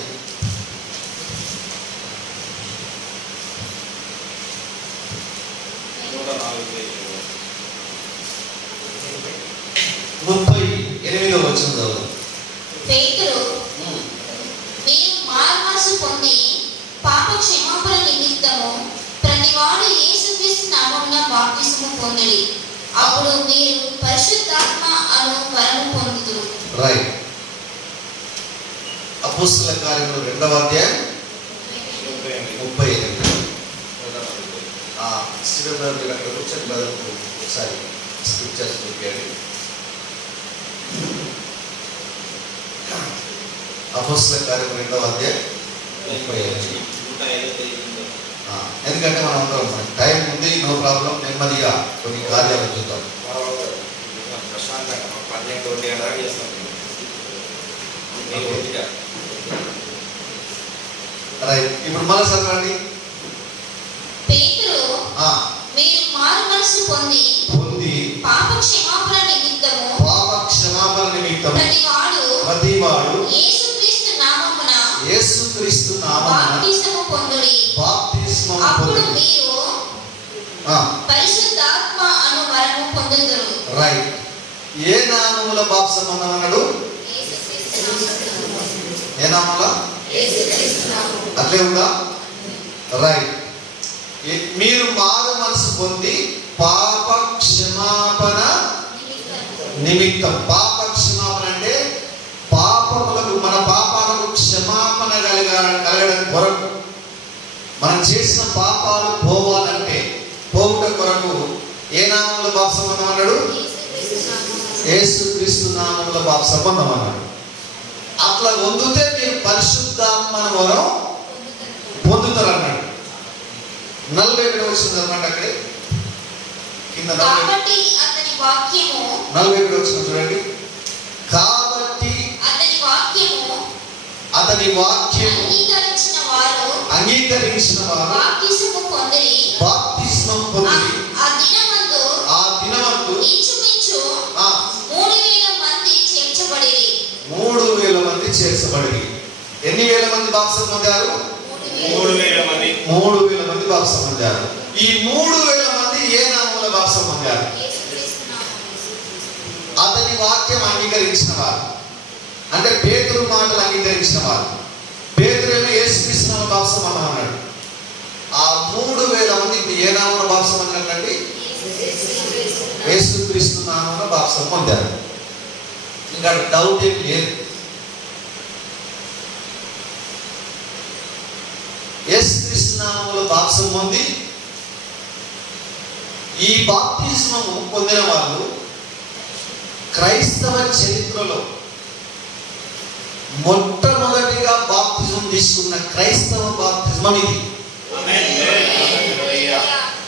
ముప్పై 8వ వచనం చదువు. పేతురు, మీరు మారుమనసు పొంది పాప క్షమాపణ నిమిత్తము ప్రతివాడు యేసుక్రీస్తు నామమున బాప్తిసము పొందుడి, అప్పుడు మీరు పరిశుద్ధాత్మ అను వరము పొందుదురు. రైట్. అపోస్తుల కార్యములు 2వ అధ్యాయం 38. కూర్చొని బదులు ఒకసారి స్క్రిప్చర్స్ చూపించండి. అపోస్తుల కార్యములు 2వ అధ్యాయం 38. ఎందుకంటే మనం అందరం మనకి టైం ఉంది, నో ప్రాబ్లం. నెమ్మదిగా కొన్ని కార్యాలు చూద్దాం. రైట్. ఇప్పుడు మళ్ళీ చదవండి. పేతురు, మీరు మారుమనసు పొంది పాప క్షమాపణ నిమిత్తము ప్రతివాడు యేసుక్రీస్తు నామమున బాప్తిసము పొందుడి, అప్పుడు మీరు పరిశుద్ధాత్మ అను వరము పొందుదురు. రైట్. ఏ నామముల బాప్తిసం పొందమన్నాడు? ఏ నామముల? అట్లే ఉందా? రైట్. మీరు మారు మనసు పొంది పాప క్షమాపణ నిమిత్తం. పాప క్షమాపణ అంటే పాపములకు, మన పాపాలకు క్షమాపణ కలగడం కొరకు, మనం చేసిన పాపాలు పోవాలంటే పోవుట కొరకు ఏ నామముల బాప్తిసం పొందమన్నాడు? యేసుక్రీస్తు నామముల బాప్తిసం పొందమన్నాడు. అట్లా పొందితే మీరు పరిశుద్ధాత్మను వరం పొందుతారు అన్నాడు. 40 వచ్చింది అన్నమాట. అక్కడే కింద 40 వచ్చింది చూడండి. కాబట్టి అతని వాక్యము అంగీకరించిన వారు బాప్తిస్మం పొందిరి. ఆ దినమందు ఇంచుమించు 3,000 మంది చేర్చబడిరి. 3,000 మంది చేర్చబడిరి. ఎన్ని వేల మంది బాప్తిస్మం పొందారు? 3,000 మంది. 3,000 మంది బాప్తిస్మం పొందారు. ఈ 3,000 మంది ఏ నామముల బాప్తిస్మం పొందారు? దేవుని వాక్యం అంగీకరించిన వారు, అంటే పేతురు మాటలు అంగీకరించిన వారు. పేతురేమో యేసుక్రీస్తు నామమున బాప్తిసం అన్నాడు. ఆ 3000 మంది ఇప్పుడు ఏ నామమున బాప్తిసం అన్నట్లండి? యేసుక్రీస్తు నామమున బాప్తిసం పొందారు. ఇంకా డౌట్ ఏం లేదు. యేసుక్రీస్తు నామములో బాప్తిసం పొంది ఈ బాప్తిస్మము పొందిన వాళ్ళు క్రైస్తవ చరిత్రలో మొట్టమొదటిగా బాప్తిజం తీసుకున్న క్రైస్తవ బాప్తిజం ఇది.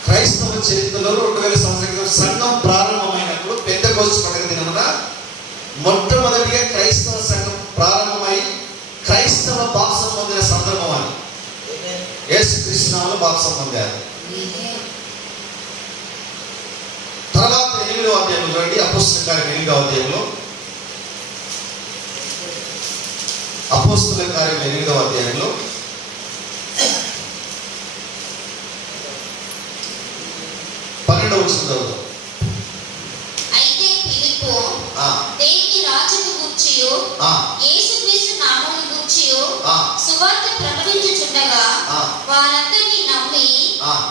క్రైస్తవ చరిత్రలో 2000 సంవత్సరాల క్రితం సంఘం ప్రారంభమైనప్పుడు పెంతెకోస్తు పండుగ దినమున మొట్టమొదటిగా క్రైస్తవ సంఘం ప్రారంభమై క్రైస్తవ బాప్తిజం పొందిన సందర్భం అని. యేసుక్రీస్తు నామములో బాప్తిజం పొందారు. తర్వాత 8వ అధ్యాయంలో చూడండి, అపోస్తలుల కార్యం 8వ అధ్యాయంలో, అపోస్తలుల కార్యం 8వ అధ్యాయంలో 12వ వచనం చదువుతాం. అయితే ఫిలిప్పు దేవుని రాజ్యము గూర్చియు యేసుక్రీస్తు నామమును గూర్చియు సువార్త ప్రకటించుచుండగా వారందరినీ నమ్మి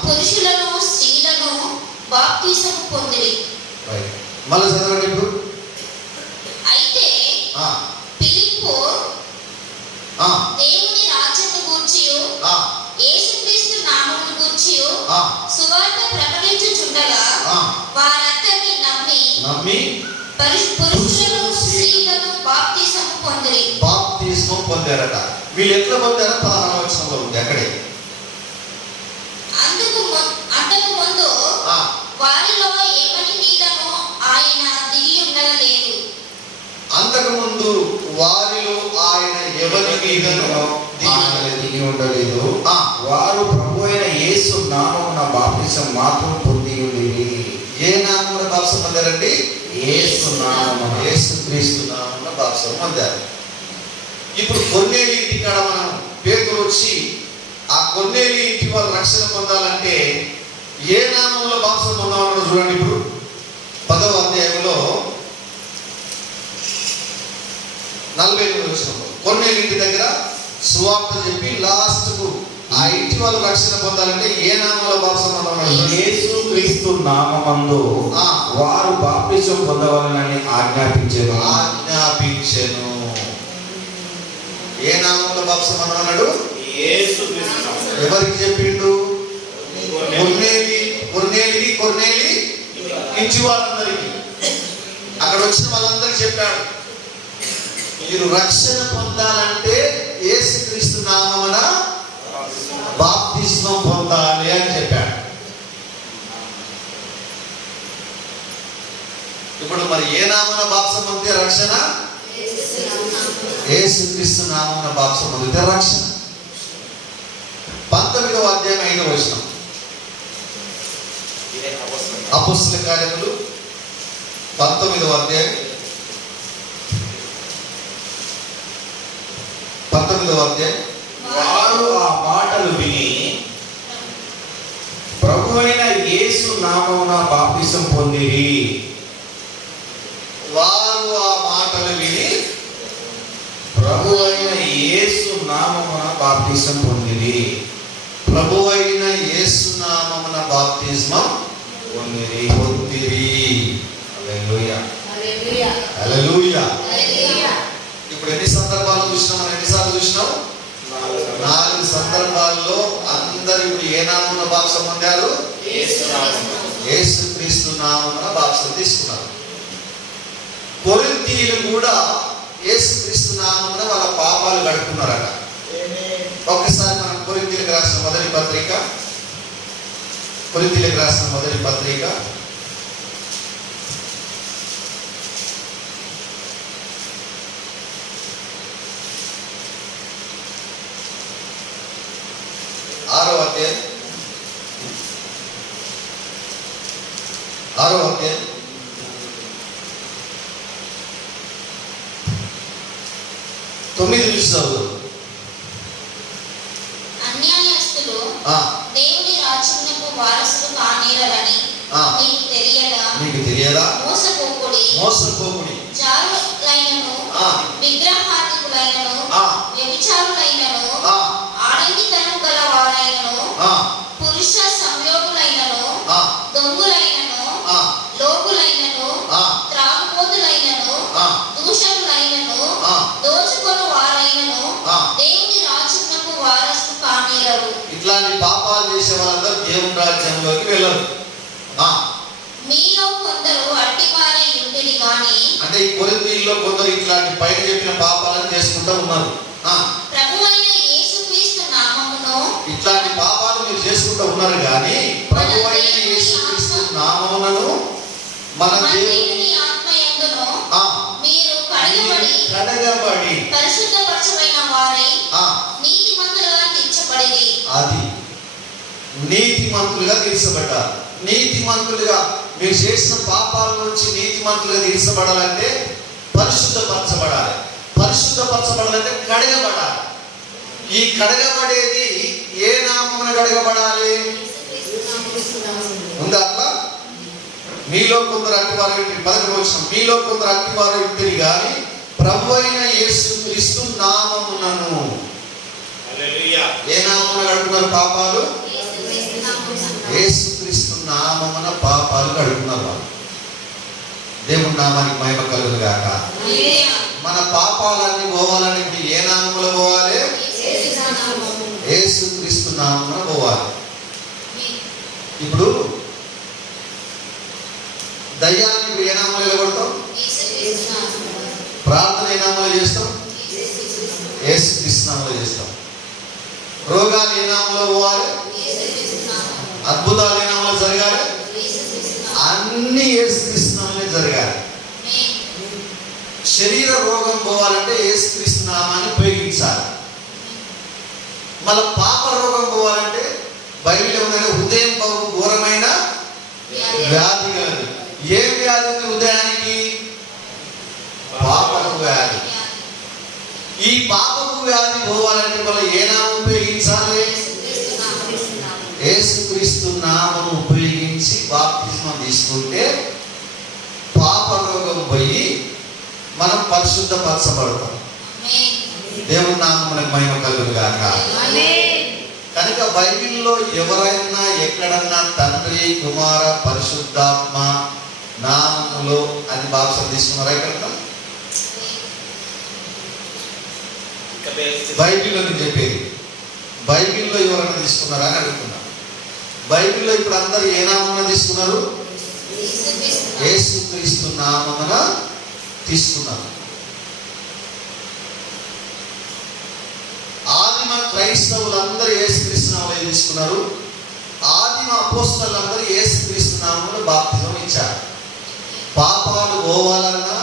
పురుషులను స్త్రీలను బాప్తిసము పొందిరి. మళ్ళీ చదవండి ఇప్పుడు. అయితే ఫిలిప్పు దేవుని రాజ్యము గూర్చియు యేసుక్రీస్తు నామమును గూర్చియు సువార్త ప్రకటించుచుండగా వారందరినీ నమ్మి పురుషులను స్త్రీలను బాప్తిసము పొందిరి. బాప్తిస్మం పొందారట. వీళ్ళు ఎట్లా పొందారో 16వ వచనంలో ఉంది అక్కడే. అంతకు ముందు వారిలో ఎవరి మీదను ఆయన దిగి ఉండలేదు. అంతకు ముందు వారిలో ఆయన ఎవరి మీదను దిగి ఉండలేదు. వారు ప్రభు అయిన యేసు నామమున బాప్తిసం మాత్రం పొంది ఉండేది. ఏ నామమున బాప్తిసం పొందారండి? యేసు నామమున, యేసుక్రీస్తు నామమున బాప్తిసం పొందారు. ఇప్పుడు కొన్నేలి ఇంటికాడ మనం పేతురు వచ్చి ఆ కొన్నేలి ఇంటి వాళ్ళు రక్షణ పొందాలంటే ఏ నామంలో బాప్తిసం పొందామన్నాడో చూడండి. ఇప్పుడు 10వ అధ్యాయంలో 48వ వచనంలో కొన్నేలి ఇంటి దగ్గర సువార్త చెప్పి లాస్ట్ కు ఆ ఇంటి వాళ్ళు రక్షణ పొందాలంటే ఏ నామంలో బాప్తిసం పొందామన్నాడు? యేసుక్రీస్తు నామమందు వారు బాప్తిసం పొందవాలని ఆజ్ఞాపించెను. ఏ నామంలో బాప్తిసం పొందమన్నాడు? ఎవరికి చెప్పిండు? కొన్నేలి ఇంటి వాళ్ళందరికీ, అక్కడ వచ్చిన వాళ్ళందరికీ చెప్పాడు, మీరు రక్షణ పొందాలంటే యేసుక్రీస్తు నామమున బాప్తిస్మం పొందాలి అని చెప్పాడు. ఇప్పుడు మరి ఏ నామమున బాప్తిసం పొందితే రక్షణ? యేసుక్రీస్తు నామమున బాప్తిసం పొందితే రక్షణ. 19వ అధ్యాయం 5వ వచనం, అపోస్తలుల కార్యములు 19వ అధ్యాయం 19వ అధ్యాయం. వారు ఆ మాటలు విని ప్రభు అయిన యేసు నామమున బాప్తిసం పొందిరి. వారు ఆ మాటలు విని ప్రభు అయిన యేసు నామమున బాప్తిసం పొందిరి. ప్రభు అయిన యేసు నామమున బాప్తిస్మం పొందిరి. హల్లెలూయా, హల్లెలూయా. ఇప్పుడు ఎన్ని సందర్భాలు చూసినాం? మనం ఎన్నిసార్లు చూసినాం? 4 సందర్భాల్లో అందరూ ఇప్పుడు ఏ నామమున బాప్తిసం పొందారు? యేసుక్రీస్తు నామమున బాప్తిసం తీసుకున్నారు. కొరింథీయులు కూడా యేసుక్రీస్తు నామమున వాళ్ళ పాపాలు కడుక్కున్నారట. ఒక్కసారి మనం కొరింథీయులకు రాసిన మొదటి పత్రిక, కొరింథీయులకు రాసిన మొదటి పత్రిక 6వ అధ్యాయం 9 నుంచి చదువు. అన్యాయస్తులు దేవుని రాజ్యమునకు వారసులు కానేరని నీకు తెలియదా? నీకు తెలియదా? మోసపోకుడి. జారులైనను ఆ, విగ్రహార్థికులైనను ఆ, వ్యభిచారులైనను ఆ, ఆడంగితనం గల వారైనను ఆ, పురుష సంయోగులైనను ఆ, దొంగులైనను ఆ, లోకులైనను ఆ, త్రాగుబోతులైనను ఆ, దూషణులైనను ఆ, దోచుకొని వారైనను ఆ. దేవుని రాజ్యమునకు వారసు కానేరరు. ఇట్లాంటి పాపాలు చేసే వాళ్ళందరూ దేవుని రాజ్యంలోకి వెళ్ళరు. ఆ, మీలో కొందరు అట్టివారై ఉండిరి గాని అంటే ఈ కొరింథీయుల్లో కొందరు ఇట్లాంటి పైన చెప్పిన పాపాలను చేసుకుంటూ ఉన్నారు. ఆ, ప్రభువైన యేసుక్రీస్తు నామమును ఇట్లాంటి పాపాలు మీరు చేసుకుంటూ ఉన్నారు కానీ ప్రభువైన యేసుక్రీస్తు నామమునను మన మన దేవుని దేవుని ఆత్మయందును ఆ, మీరు కడగబడి పరిశుద్ధపరచబడిన వారై ఆ, నీతిమంతులుగా తీర్చబడిరి. అది నీతిమంతులుగా తీర్చబడ్డారు. నీతిమంతులుగా మీరు చేసిన పాపాల నుంచి నీతిమంతులుగా తీర్చబడాలంటే పరిశుద్ధపరచబడాలి. పరిశుద్ధపరచబడాలంటే కడగబడాలి. ఈ కడగబడేది ఏ నామమున కడగబడాలి? ఉందా అట్లా? మీలో కొందరు అట్టివారు ఇంటిని 11వ వచనం, మీలో కొందరు అట్టివారు ఇంటిని కానీ ప్రభు అయిన యేసుక్రీస్తు నామమునను. ఏ నామమున కడుగుతున్నారు పాపాలు? యేసుక్రీస్తు నామమున పాపాలు కడుగుతున్నారు వాళ్ళు. దేవుని నామానికి మహిమ కలుగును గాక. మన పాపాలన్నీ పోవాలని ఇప్పుడు ఏ నామములో పోవాలి? యేసుక్రీస్తు నామమున పోవాలి. ఇప్పుడు దయ్యాన్ని ఇప్పుడు ఏ నామంలో వెళ్ళగొడతాం? ప్రార్థన ఏ నామంలో చేస్తాం? యేసుక్రీస్తు నామంలో చేస్తాం. రోగాలు ఏ నామంలో పోవాలి? అద్భుతాలు ఏ నామంలో జరగాలి? అన్ని యేసుక్రీస్తు నామంలో జరగాలి. శరీర రోగం పోవాలంటే యేసుక్రీస్తు నామాన్ని ఉపయోగించాలి. మళ్ళీ పాప రోగం పోవాలంటే బైబిల్ ఏమన్నా హృదయం బహు ఘోరమైన వ్యాధి కలదు. ఏం వ్యాధి ఉంది హృదయానికి? పాపపు వ్యాధి. ఈ పాపపు వ్యాధి పోవాలంటే మళ్ళీ ఏ నామం ఉపయోగించాలి? యేసుక్రీస్తు నామం ఉపయోగించి బాప్తిస్మం తీసుకుంటే పాప రోగం పోయి మనం పరిశుద్ధపరచబడతాం. దేవుని నామమునకు మహిమ కలుగును గాక. కనుక బైబిల్లో ఎవరైనా ఎక్కడన్నా తండ్రి కుమార పరిశుద్ధాత్మ నామములో అని బాప్తిసం తీసుకున్నారా? ఎక్కడ బైబిల్లో నేను చెప్పేది, బైబిల్లో ఎవరైనా తీసుకున్నారా అని అడుగుతున్నా. బైబిల్లో ఇప్పుడు అందరూ ఏ నామమున తీసుకున్నారు? యేసుక్రీస్తు నామమున తీసుకున్నారు. ఆదిమ క్రైస్తవులందరూ యేసుక్రీస్తు నామములో తీసుకున్నారు. ఆదిమ అపోస్తలులందరూ యేసుక్రీస్తు నామములో బాప్తిసం ఇచ్చారు. పాపాలు పోవాలన్నా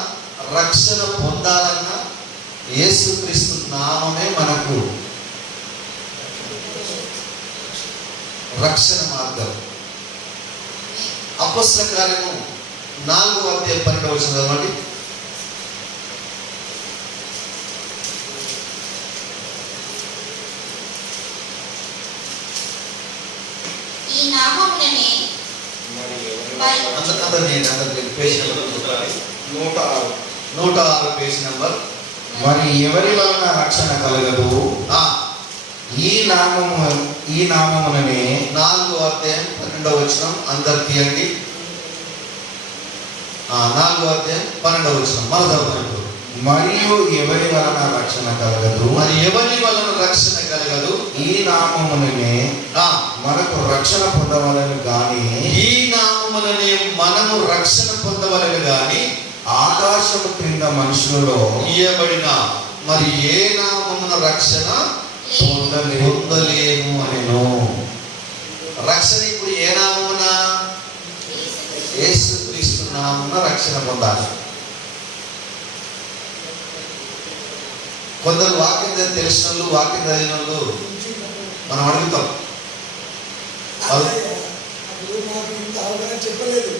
రక్షణ పొందాలన్నా యేసుక్రీస్తు నామమే మనకు రక్షణ మార్గం. అపోస్తల కార్యము 4వ అధ్యాయం 12వ వచనం చదవండి. ఈ నామముననే అందరినీ పేజ్ నెంబర్ 106 పేజ్ నెంబర్. మరి ఎవరి వలన రక్షణ కలగదు? ఈ నామముననే 4వ అధ్యాయం 12వ వచనం అందరు తీయండి. 4వ అధ్యాయం 12వ వచనం మన చదువుతున్నప్పుడు, మరియు ఎవరి వలన రక్షణ కలగదు? మరి ఎవరి వలన రక్షణ కలగదు? ఈ నామముననే మనకు రక్షణ పొందవలను గాని, ఈ నామముననే మనము రక్షణ పొందవలను గాని ఆకాశము క్రింద మనుషులలో ఇయ్యబడిన మరి ఏ నామమున రక్షణ పొందలేము అనెను. రక్షణ ఇప్పుడు ఏ నామమున? యేసుక్రీస్తు నామమున రక్షణ పొందాలి. కొందరు వాక్యం తెలిసిన వాళ్ళు, వాక్యం చదివిన వాళ్ళు మనం అడుగుతాం, చెప్పలేదు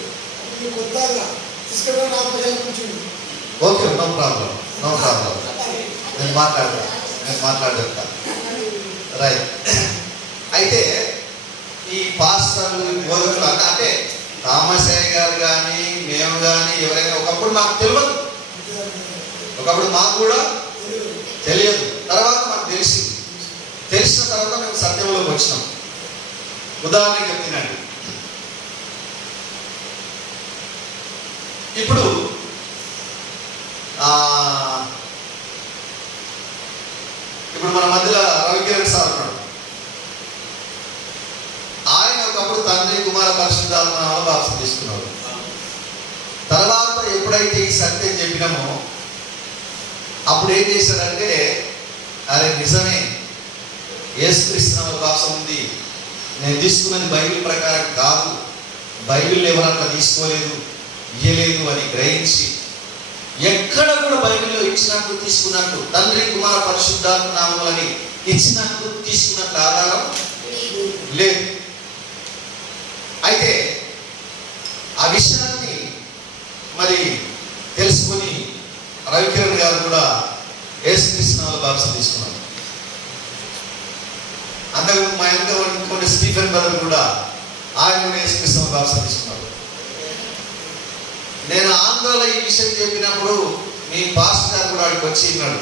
okay, no problem, no problem, నేను మాట్లాడతా రైట్. అయితే ఈ పాస్టర్లు బోధకులు అంటే తామసయ్య గారు కానీ మేము కానీ ఎవరైనా ఒకప్పుడు నాకు తెలియదు, ఒకప్పుడు మాకు కూడా తెలియదు, తర్వాత మాకు తెలిసింది. తెలిసిన తర్వాత మేము సత్యంలోకి వచ్చినాం. ఉదాహరణకి చెప్తున్నాను. ఇప్పుడు మన మధ్యలో రవికిరణ్ సార్ ఉన్నాడు. ఆయన ఒకప్పుడు తండ్రి కుమార పరిశుద్ధాత్మలో బాప్తిసం తీసుకున్నాడు. తర్వాత ఎప్పుడైతే ఈ సత్యం చెప్పినామో అప్పుడు ఏం చేశాడంటే, అరే నిజమే, యేసుక్రీస్తు నామములో బాప్తిసం ఉంది, నేను తీసుకున్నది బైబిల్ ప్రకారం కాదు, బైబిల్ ఎవరు అట్లా తీసుకోలేదు, ఇయ్యలేదు అని గ్రహించి, ఎక్కడ కూడా బైబిల్లో ఇచ్చినట్టు తీసుకున్నట్టు, తండ్రి కుమార పరిశుద్ధాత్మ నామములని ఇచ్చినట్టు తీసుకున్నట్టు ఆధారం లేదు. అయితే ఆ విషయాన్ని మరి తెలుసుకొని రవికిరణ్ గారు కూడా యేసుక్రీస్తు నామములో బాప్తిసం తీసుకున్నారు. అంతకుముందు మా వెనక స్టీఫెన్ బ్రదర్ కూడా ఆయన కూడా యేసుక్రీస్తు నామములో బాప్తిసం తీసుకున్నారు. నేను ఆంధ్రలో ఈ విషయం చెప్పినప్పుడు మీ పాస్టర్ గారు కూడా వాడికి వచ్చి ఉన్నాడు.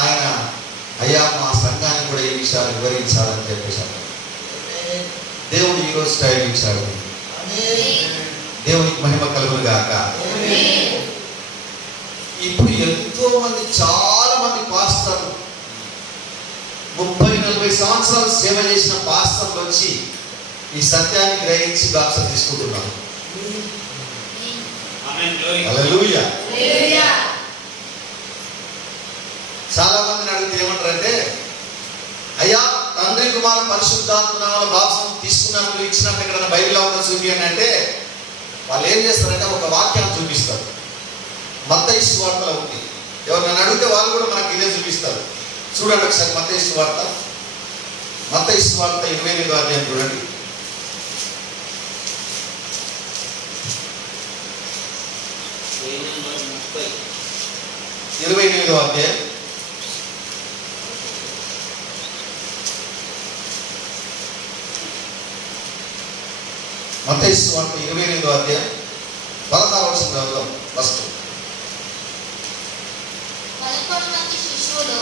ఆయన అయ్యా మా సంఘానికి కూడా ఈ విషయాలు వివరించాలని చెప్పేశారు. దేవుడు ఈరోజు స్టైల్ ఇచ్చాడు. దేవునికి మహిమ కలుగును గాక. ఇప్పుడు ఎంతో మంది, చాలా మంది పాస్టర్లు 30-40 సంవత్సరాలు సేవ చేసిన పాస్టర్లు వచ్చి ఈ సత్యాన్ని గ్రహించి బాప్తిసం తీసుకుంటున్నారు. హల్లెలూయా. చాలా మందిని అడిగితే ఏమంటారంటే, అయ్యా తండ్రి కుమార పరిశుద్ధాత్మ నామములో బాప్తిసం తీసుకున్నప్పుడు ఇచ్చినట్టు ఎక్కడైనా బైబిల్లో ఉందో చూపియండి అంటే వాళ్ళు ఏం చేస్తారంటే ఒక వాక్యాన్ని చూపిస్తారు. మత్తయి సువార్తలో ఉంది. ఎవరు నన్ను అడిగితే వాళ్ళు కూడా మనకి ఇదే చూపిస్తారు. చూడండి ఒకసారి మత్తయి సువార్త 28వ అధ్యాయం చూడండి. 28వ అధ్యాయం మత్తయి సువార్త 28వ అధ్యాయం 16వ వచనం చదువుదాం. ఫస్ట్ 11 మంది శిష్యులు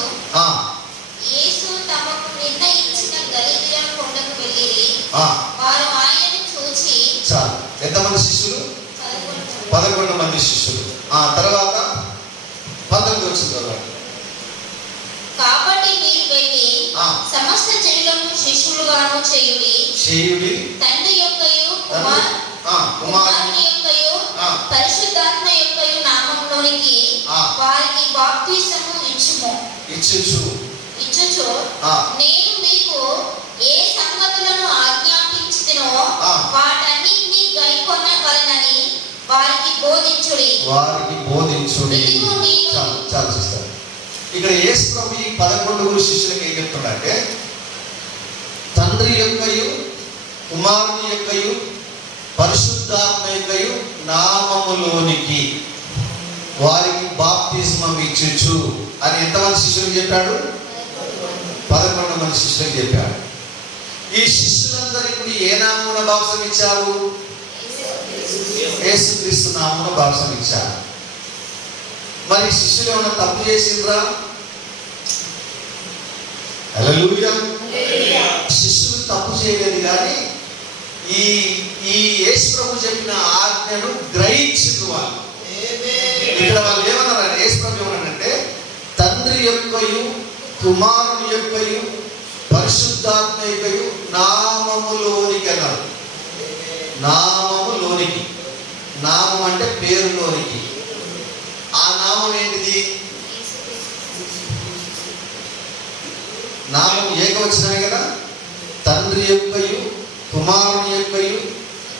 యేసు తమకు నిర్ణయించిన గలిలయ కొండకు వెళ్ళిరి. వారు ఆయనను చూచి, చాలు. ఎంతమంది శిష్యులు? 11 మంది శిష్యులు. తర్వాత 19వ వచనం చదవండి. కాబట్టి మీరు వెళ్ళి సమస్త జనులను శిష్యులుగాను చేయుడి, తండ్రి యొక్కయు కుమారుని యొక్కయు పరిశుద్ధాత్మ యొక్కయు నామములోనికి వారికి బాప్తిసము ఇచ్చుచు నేను మీకు ఏ సంగతులను ఆజ్ఞాపించితినో వాటన్నిటిని గైకొనవలెనని వారికి బోధించుడి. చాలా సిస్టర్, ఇక్కడ యేసు ప్రభు ఈ 11 శిష్యులకు ఏం చెప్తున్నాడంటే, తండ్రి యొక్కయు కుమారుని యొక్కయు పరిశుద్ధాత్మ యొక్కయు నామములోనికి వారికి బాప్తిస్మం ఇచ్చుచు అని ఎంతమంది శిష్యులకు చెప్పాడు? 11 మంది శిష్యులకు చెప్పాడు. ఈ శిష్యులందరికీ ఏ నామమున బాప్తిసం ఇచ్చారు? యేసుక్రీస్తు నామమున బాప్తిసం ఇచ్చారు. మరి శిష్యులు ఏమైనా తప్పు చేసిండ్రా? హల్లెలూయా. శిష్యులు తప్పు చేయలేదు, కానీ ఈ యేసు ప్రభు చెప్పిన ఆజ్ఞను గ్రహించిండ్రు వాళ్ళు. ఇక్కడ వాళ్ళు ఏమన్నారు? యేసు ప్రభు ఏమన్నారంటే, తండ్రి యొక్కయు కుమారుని యొక్కయు పరిశుద్ధాత్మ యొక్కయు నామములోనికి అన్నారు. నామములోనికి, నామం అంటే పేరులోనికి. ఆ నామం ఏంటిది? నామం ఏకవచనమే కదా. తండ్రి యొక్కయు కుమారుని యొక్కయు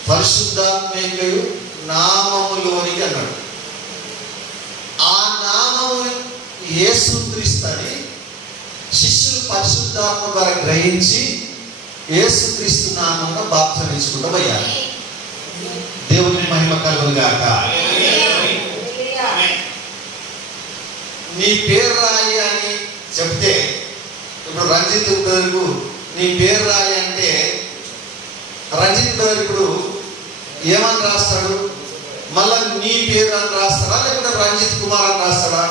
పరిశుద్ధాత్మ యొక్కయు నామములోనికి అన్నాడు. ఆ నామము యేసుక్రీస్తు అని శిష్యులు పరిశుద్ధాత్మ ద్వారా గ్రహించి యేసుక్రీస్తు నామమున బాప్తిసం ఇచ్చుకుంటూ పోయారు. దేవుని మహిమ కలుగును. కలుగును గాక. నీ పేరు రాయి అని చెప్తే, ఇప్పుడు రంజిత్ వరకు నీ పేరు రాయి అంటే రంజిత్ వరకు ఏమని రాస్తాడు? మళ్ళా నీ పేరు అని రాస్తాడా, లేకపోతే రంజిత్ కుమార్ అని రాస్తాడా?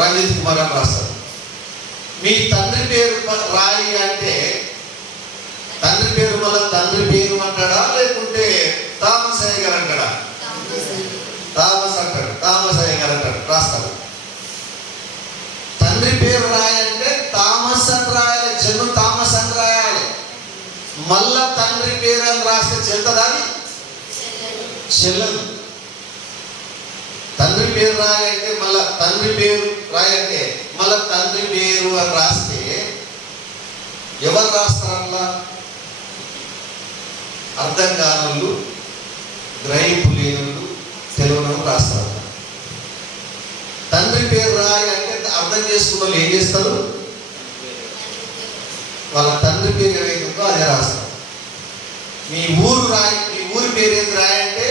రంజిత్ కుమార్ అని రాస్తాడు. మీ తండ్రి పేరు రాయి అంటే తండ్రి పేరు మళ్ళీ తండ్రి పేరు అంటాడా, లేకుంటే థామస్ అయ్య గారు అంటాడా? థామస్ అంటాడు, థామస్ అయ్య గారు అంటాడు, రాస్తాడు. తండ్రి పేరు రాయంటే థామస్ అని రాయాలి, జన్ను థామస్ అని రాయాలి. మళ్ళా తండ్రి పేరు అని రాస్తే చెల్తదా? చెల్లదు. తండ్రి పేరు రాయంటే మళ్ళా తండ్రి పేరు రాయంటే మళ్ళా తండ్రి పేరు అని రాస్తే ఎవరు రాస్తారల్లా? అర్థం కానోళ్ళు, గ్రహింపు లేనోళ్ళు, తెలియనోళ్ళు రాస్తారు. తండ్రి పేరు రాయి అంటే అర్థం చేసుకున్న వాళ్ళు ఏం చేస్తారు? వాళ్ళ తండ్రి పేరు ఏదైతుందో అదే రాస్తారు. మీ ఊరు రాయి, మీ ఊరి పేరు ఏది రాయంటే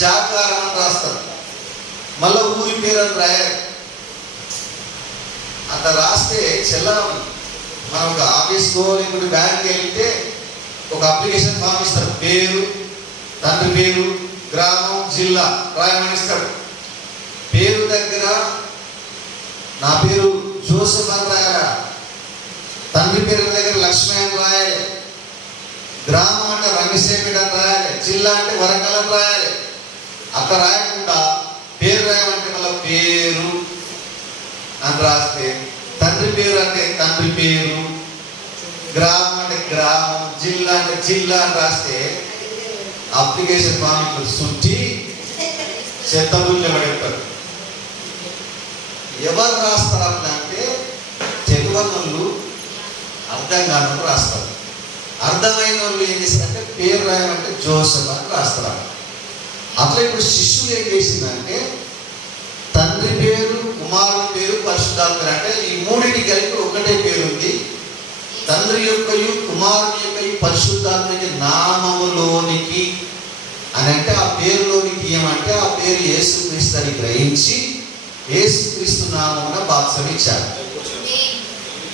జాకారం అని రాస్తారు. మళ్ళా ఊరి పేరు అని రాయాలి. అట్లా రాస్తే చెల్లం. మనం ఒక ఆఫీస్కో లేకుంటే బ్యాంక్కి వెళ్తే ఒక అప్లికేషన్ ఫామ్ ఇస్తారు. పేరు, తండ్రి పేరు, గ్రామం, జిల్లా రాయమని ఇస్తాడు. పేరు దగ్గర నా పేరు జోసెఫ్ అని రాయాలి. తండ్రి పేరు దగ్గర లక్ష్మి అని రాయాలి. గ్రామం అంటే రంగసేపేట అని రాయాలి. జిల్లా అంటే వరంగల్ అని రాయాలి. అట్లా రాయకుండా పేరు రాయమంటే మళ్ళీ పేరు అని రాస్తే, తండ్రి పేరు అంటే తండ్రి పేరు, గ్రామం అంటే గ్రామం, జిల్లా అంటే జిల్లా అని రాస్తే అప్లికేషన్ ఫామ్ చుట్టి చెత్తబుల్లి పడేస్తారు. ఎవరు రాస్తారు అంటే తెలుగు అర్థం కాని రాస్తారు. అర్థమైన వాళ్ళు ఏం చేస్తారంటే పేరు రాయమంటే జోసెఫ్ అని రాస్తారు. అట్లా ఇప్పుడు శిష్యులు ఏం చేసిందంటే తండ్రి పేరు, కుమారుని పేరు, పరిశుద్ధాత్మ పేరు అంటే ఈ మూడింటి కలిపి ఒకటే పేరు ఉంది. తండ్రి యొక్కయు కుమారుని యొక్కయు పరిశుద్ధాత్మకి నామములోనికి అని అంటే ఆ పేరులోనికి ఏమంటే ఆ పేరు యేసుక్రీస్తు అని గ్రహించి యేసుక్రీస్తు నామమున బాప్తిసం ఇచ్చారు.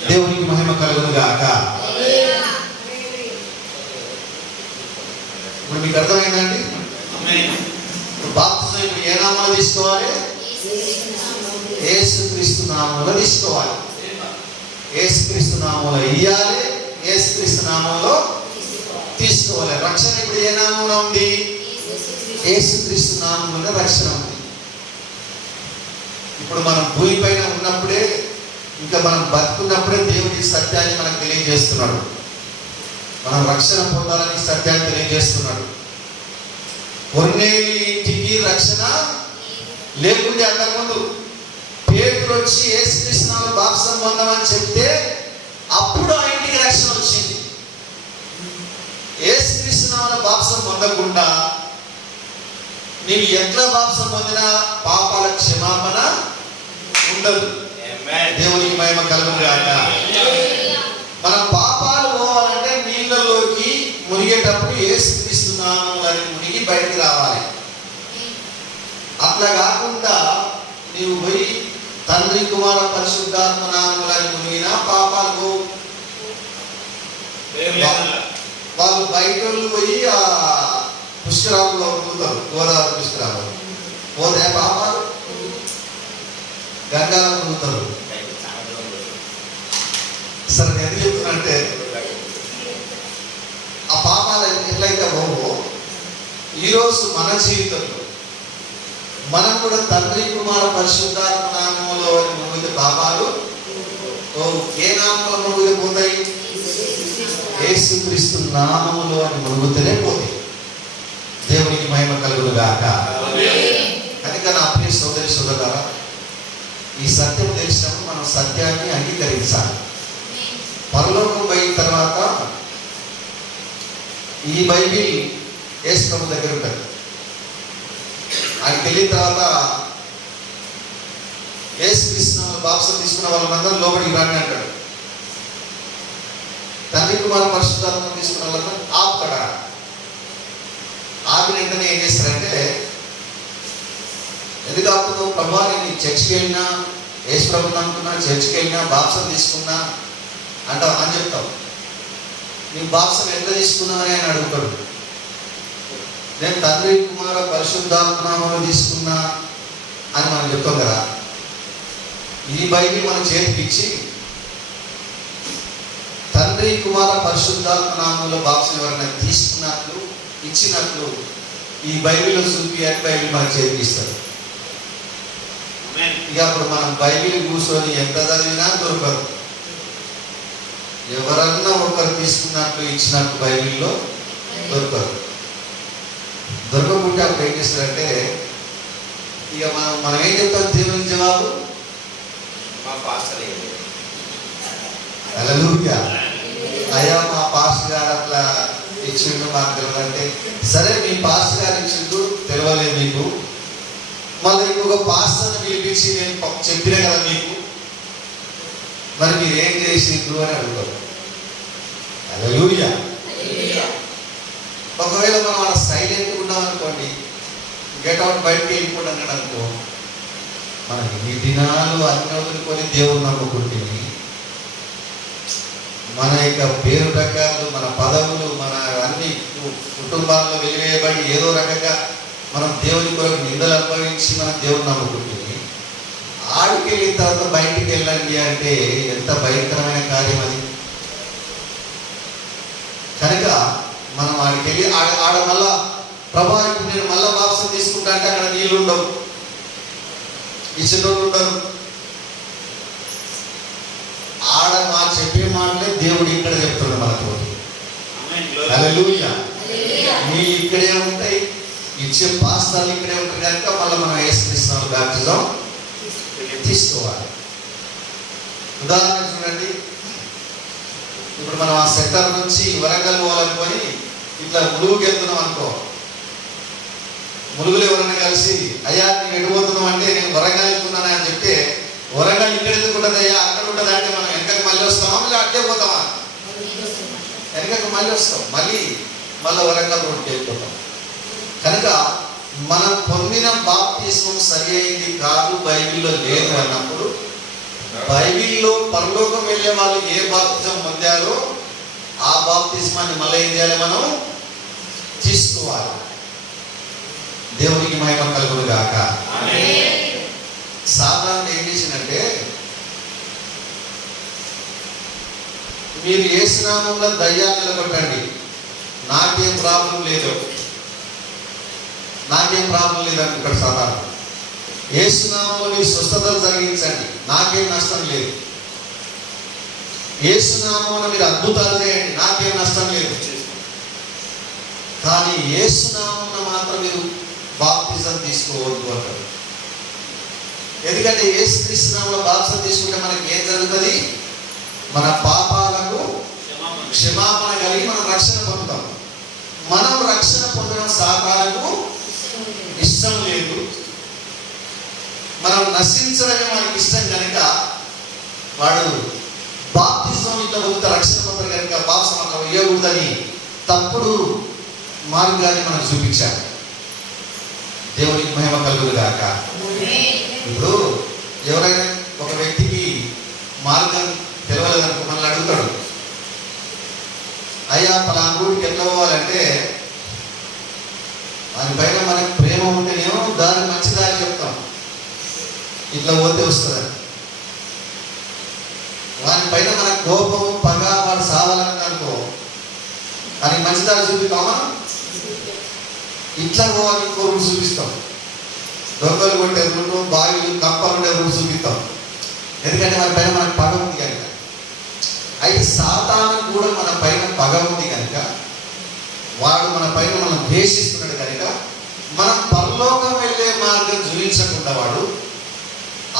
దేవునికి మహిమ కలుగును గాక. ఇప్పుడు మీకు అర్థమైందండి? బాప్తిసం ఇప్పుడు ఏ నామంలో తీసుకోవాలి? యేసుక్రీస్తు నామంలో తీసుకోవాలి. యేసుక్రీస్తు నామంలో ఇయ్యాలి, యేసుక్రీస్తు నామంలో తీసుకోవాలి. రక్షణ ఇప్పుడు ఏ నామంలో ఉంది? యేసుక్రీస్తు నామంలో రక్షణ ఉంది. ఇప్పుడు మనం భూమిపైన ఉన్నప్పుడే, ఇంకా మనం బతుకున్నప్పుడే దేవుడి సత్యాన్ని మనకు తెలియజేస్తున్నాడు. మనం రక్షణ పొందాలని సత్యాన్ని తెలియజేస్తున్నాడు. కొన్నేళ్ళ ఇంటికి రక్షణ లేకుంటే అంతకుముందు పేతురు వచ్చి యేసుక్రీస్తు నామములో బాప్తిసం పొందమని చెప్తే అప్పుడు ఆ ఇంటికి రక్షణ వచ్చింది. యేసుక్రీస్తు నామములో బాప్తిసం పొందకుండా నీవు ఎట్లా బాప్తిసం పొందినా పాపాల క్షమాపణ ఉండదు. దేవునికి మహిమ కలుగును గాక. మన పాపాలు పోవాలంటే నీళ్ళలోకి మునిగేటప్పుడు యేసుక్రీస్తు నామములో మునిగి బయటికి రావాలి. అట్లా కాకుండా నీవు పోయి తండ్రి, కుమార, పరిశుద్ధాత్మ నామములో మునిగినా పాపాలు పోవు. వాళ్ళు బయట పోయి ఆ పుష్కరాల్లో మునుగుతారు. గోదావరి పుష్కరాలు పోతే పాపాలు గంగాలో మునుగుతారు. సరే నేను ఎందుకు చెప్తున్నంటే ఆ పాపాలు ఎట్లయితే పోవో ఈరోజు మన జీవితంలో మనం కూడా తండ్రి, కుమార, పరిశుద్ధాత్మ నామములో మునిగితే పాపాలు ఏ నామంలో మునిగితే పోతాయి? యేసుక్రీస్తు నామములో అని మునుగుతూనే పోతాయి. దేవునికి మహిమ కలుగును గాక. కనుక నా ప్రియ సోదరి సోదరులారా, ఈ సత్యం తెలిసినప్పుడు మనం సత్యాన్ని అంగీకరించాలి. పరలోకం పోయిన తర్వాత ఈ బైబిల్ యేసు ప్రభు దగ్గర ఉంటుంది. ఆయన వెళ్ళిన తర్వాత యేసుక్రీస్తు నామములో బాప్తిసం తీసుకున్న వాళ్ళందరూ లోపలికి రండి అంటాడు. తండ్రి, కుమార, పరిశుద్ధాత్మ తీసుకున్న వాళ్ళందరూ ఆపుతాడు. వెంటనే ఏం చేస్తారంటే, ఎందుకు ఆపుతున్నావు ప్రభా, నేను చర్చికి వెళ్ళినా, యేసు ప్రభుని నమ్ముకున్నా, చర్చికి వెళ్ళినా, బాప్సం తీసుకున్నా అంటావు అని చెప్తావు. నీ బాప్సం ఎట్లా తీసుకున్నావని ఆయన అడుగుతాడు. నేను తండ్రి కుమార పరిశుద్ధాత్మనామములో తీసుకున్నా అని మనం చెప్తాం కదా. ఈ బైబిల్ మన చేతికి ఇచ్చి తండ్రి కుమార పరిశుద్ధాత్మనామములో బాప్సం ఎవరైనా తీసుకున్నట్లు ఇచ్చినట్లు ఈ బైబిల్లో చూపి అని బైబిల్ మన చేతికి ఇస్తారు. ఇక అప్పుడు మనం బైబిల్ కూర్చొని ఎంత చదివినా దొరకదు. ఎవరన్నా ఒకరు తీసుకున్నట్లు ఇచ్చినట్లు బైబిల్లో దొరకదు. దొరకకుంటే అప్పుడు ఏం చేస్తారంటే, ఇక మనం ఏం చెప్తాం దేవుని జవాబు? హల్లెలూయా. అయ్యా మా పాస్టర్ గారు అట్లా ఇచ్చిండు, మాకు తెలియదంటే, సరే మీ పాస్టర్ గారు ఇచ్చిండు, తెలియలేదు మీకు, మళ్ళీ ఇంకొక పాస్టర్ని పిలిపించి నేను చెప్పినా కదా మీకు, మరి మీరు ఏం చేసిండ్రు అని అడుగుతారు. హల్లెలూయా. ఒకవేళ మనం అలా సైలెంట్గా ఉన్నాం అనుకోండి, గెట్ అవుట్, బయటకు వెళ్ళిపోండి అన్నాడు అనుకో, మనకి ఈ దినాలు అన్ని వదులుకొని దేవుడు నమ్ముకుంటుంది. మన యొక్క పేరు రకాలు, మన పదవులు, మన అన్ని కుటుంబాల్లో వెలివేయబడి ఏదో రకంగా మనం దేవుని కొరకు నిందలు అనుభవించి మనం దేవుని నమ్ముకుంటుంది. ఆడికి వెళ్ళిన తర్వాత బయటికి వెళ్ళండి అంటే ఎంత భయంకరమైన కార్యం అది. కనుక మనం ఆడికి వెళ్ళి ఆడ మళ్ళా ప్రభా ఇప్పుడు నేను మళ్ళా బాప్సం తీసుకుంటా అంటే అక్కడ నీళ్ళు ఉండవు, ఇచ్చిన రోజు ఉండరు. ఆడ మా చెప్పే మాటలే దేవుడు ఇక్కడ చెప్తున్నాడు మనకు. హల్లెలూయా. మీ ఇక్కడే ఉంటాయి, ఇచ్చే పాస్తాలు ఇక్కడే ఉంటాయి. కనుక మళ్ళీ మనం యేసుక్రీస్తు బాప్టిజం తీసుకోవాలి. ఉదాహరణ చూడండి, ఇప్పుడు మనం ఆ సెక్టర్ నుంచి వరంగల్ పోవాలనుకొని ఇట్లా ములుగుకి వెళ్తున్నాం అనుకో, ములుగులు ఎవరైనా కలిసి అయ్యా నేను ఎడిపోతున్నాం అంటే నేను వరంగల్ వెళ్తున్నాను అని చెప్తే, వరంగల్ ఇక్కడ ఎందుకు ఉంటుంది అయ్యా అక్కడ ఉంటుంది అంటే మనం వెనకకు మళ్ళీ వస్తామా, మళ్ళీ అట్టే పోతామా? వెనకకు మళ్ళీ వస్తాం, మళ్ళీ వరంగల్ రోడ్డుకి వెళ్ళిపోతాం. కనుక మనం పొందిన బాప్తిస్మం సరి అయింది కాదు, బైబిల్లో లేదు అన్నప్పుడు, బైబిల్లో పరలోకం వెళ్ళే వాళ్ళు ఏ బాప్తిజం పొందారో ఆ బాప్తిస్మాన్ని మళ్ళీ ఏం చేయాలి, మనం తీసుకోవాలి. దేవునికి మహిమ కలుగును గాక. సాధారణ ఏం చేసినంటే, మీరు యేసు నామములో దయ్యాలు నిలబెట్టండి, నాకేం ప్రాబ్లం లేదు అనుకుంటాడు సాధారణ. యేసు నామములో మీరు స్వస్థతలు జరిగించండి, నాకేం నష్టం లేదు. యేసు నామములో మీరు అద్భుతాలు చేయండి, నాకేం నష్టం లేదు. కానీ యేసు నామములో మాత్రం మీరు బాప్తిజం తీసుకోవద్దు అంటారు. ఎందుకంటే యేసుక్రీస్తు నామములో బాప్తిజం తీసుకుంటే మనకి ఏం జరుగుతుంది? మన పాపాలకు క్షమాపణ కలిగి మనం రక్షణ పొందుతాం. మనం రక్షణ పొందడం సాతానుకు ఇష్టం లేదు. మనం నశించడమే మనకి ఇష్టం కనుక వాడు బాప్తిజం ఇట్లా పొందుతా రక్షణ పొందరు కనుక బాప్తిజం అట్లా వేయకూడదని తప్పుడు మార్గాన్ని మనకు చూపించాడు. దేవునికి మహిమ కలుగును గాక. ఇప్పుడు ఎవరైనా ఒక వ్యక్తికి మార్గం తెలియలేదనుకో, మనల్ని అడుగుతాడు, అయ్యా పలానా ఊరికి ఎట్లా పోవాలంటే, దానిపైన మనకు ప్రేమ ఉంటేనేమో దాని మంచి దారి చెప్తాం, ఇట్లా పోతే వస్తుందని. వానిపైన మన కోపము పగ, వాడు సావాలని అనుకో, అది మంచి దారి చూపిస్తామా? ఇట్లా పోవాలి ఇంకో రూట్ చూపిస్తాం. దొంగలు కొట్టే రూటు, బావిలు కప్పలు ఉండే రూట్ చూపిస్తాం. ఎందుకంటే మన పైన మనకు పగ ఉంది కనుక. అయితే సాతాను కూడా మన పైన పగ ఉంది కనుక, వాడు మన పైన మనం ద్వేషిస్తున్నాడు కనుక, మనం పరలోకం వెళ్ళే మార్గం చూపించకుండా వాడు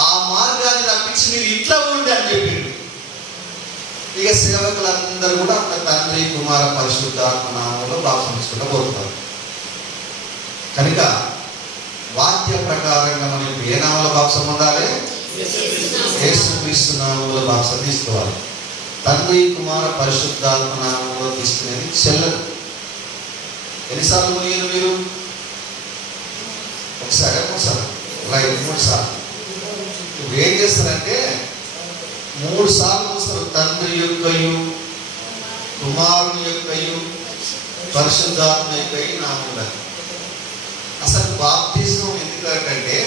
ఆ మార్గాన్ని తప్పించి మీరు ఇట్లా ఉండి అని చెప్పిండు. ఇక సేవకులందరూ కూడా తండ్రి కుమార పరిశుద్ధాత్మ నామములో బాప్తిసం తీసుకుంటూ పోతున్నారు. కనుక వాక్య ప్రకారంగా మనం ఇప్పుడు ఏ నామములో బాప్తిసం పొందాలి? యేసుక్రీస్తు నామములో బాప్తిసం తీసుకోవాలి. తండ్రి కుమార పరిశుద్ధాత్మ నామములో తీసుకునేది చెల్లదు. ఎన్నిసార్లు మునిగిన మీరు? ఒకసారి 3 సార్లు రైట్ 3 సార్లు. ఇప్పుడు ఏం చేస్తారంటే 3 సార్లు చూస్తారు. తండ్రి యొక్కయు కుమారుని యొక్కయు పరిశుద్ధాత్మ యొక్కయు నామమున. అసలు బాప్తిజం ఎందుకంటే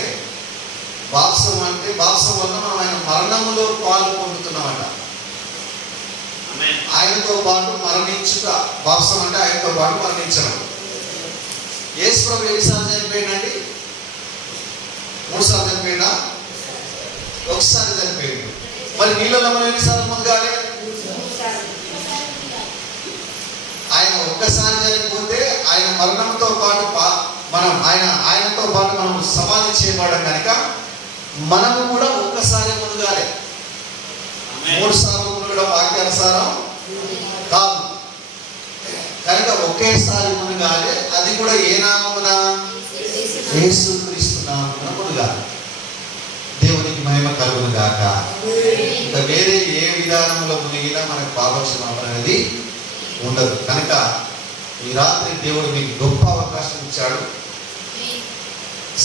బాప్సం అంటే బాప్సం వల్ల మనం ఆయన మరణములో పాలు పొందుతున్నామట. ఆయనతో పాటు మరణించుట. బాప్సం అంటే ఆయనతో పాటు మరణించడం. యేసు ప్రభు ఎన్నిసార్లు చనిపోయిందండి? 3 సార్లు చనిపోయినా? ఒకసారి చనిపోయింది. మరి నీళ్ళలో మనం ఎన్నిసార్లు ముందుగానే? ఆయన ఒక్కసారి చనిపోతే ఆయన మరణంతో పాటు ఆయనతో పాటు మనం సమాధి చేయబడడం కనుక మనము కూడా ఒక్కసారి మునగాలి. 3 సార్లు మునగడం వాక్యానుసారం కాదు కనుక ఒకేసారి మునగాలి. అది కూడా ఏ నామమున? యేసుక్రీస్తు నామమున మునగాలి. దేవునికి మహిమ కలుగును గాక. ఇంకా వేరే ఏ విధానంలో మునిగినా మనకు పాపక్షమాపణ అనేది ఉండదు. కనుక ఈ రాత్రి దేవుడు మీకు గొప్ప అవకాశం ఇచ్చాడు.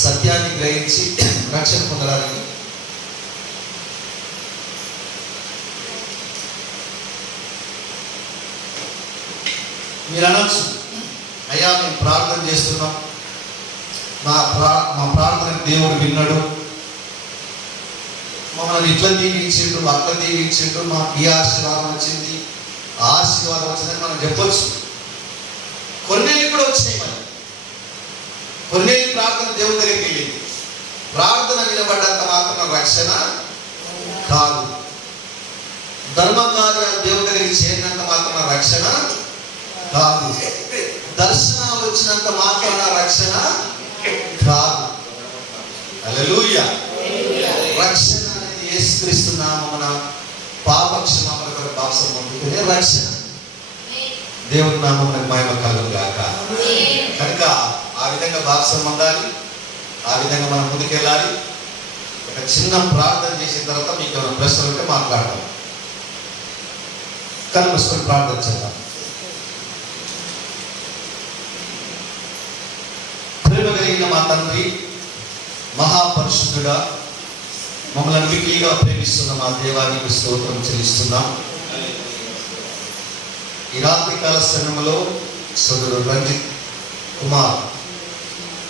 సత్యాన్ని గ్రహించి రక్షణ పొందడానికి. మీరు అనొచ్చు, అయ్యా మేము ప్రార్థన చేస్తున్నాం, మా ప్రార్థన దేవుడు విన్నాడు, మమ్మల్ని ఇట్లా దీవించిండు, అట్లా దీవించిండు, మాకు ఈ ఆశీర్వాదం వచ్చింది, ఆ ఆశీర్వాదం వచ్చిందని మనం చెప్పొచ్చు. కొన్నేళ్ళు కూడా వచ్చినాయి. మరి కొన్నేళ్ళు ప్రార్థన దేవుని దగ్గరికి వెళ్ళింది. ప్రార్థన నిలబడ్డంత మాత్రం రక్షణ కాదు. ధర్మకార్యాలు దేవుని దగ్గరికి చేరినంత మాత్రం రక్షణ కాదు. దర్శనాలు వచ్చినంత మాత్రాన రక్షణ కాదు. హల్లెలూయా. రక్షణ అనేది యేసుక్రీస్తు నామమున పాపక్షమాపణ కొరకు బాప్సం పొందుకునే రక్షణ. దేవుని నామమున మహిమ కలుగును గాక. కనుక ఆ విధంగా బాప్సం పొందాలి. ఆ విధంగా మనం ముందుకెళ్ళాలి. ఒక చిన్న ప్రార్థన చేసిన తర్వాత మీకు ఏమైనా ప్రశ్నలు ఉంటే మాట్లాడతాం. కళ్ళు మూసుకొని ప్రార్థన చేద్దాం. ప్రేమ కలిగిన మా తండ్రి, మహాపరిశుద్ధుడా, మమ్మల్ని మిక్కిలిగా ప్రేమిస్తున్న మా దేవానికి స్తోత్రం చెల్లిస్తున్నాం. ఈ రాత్రికాల సమయంలో సోదరుడు రంజిత్ కుమార్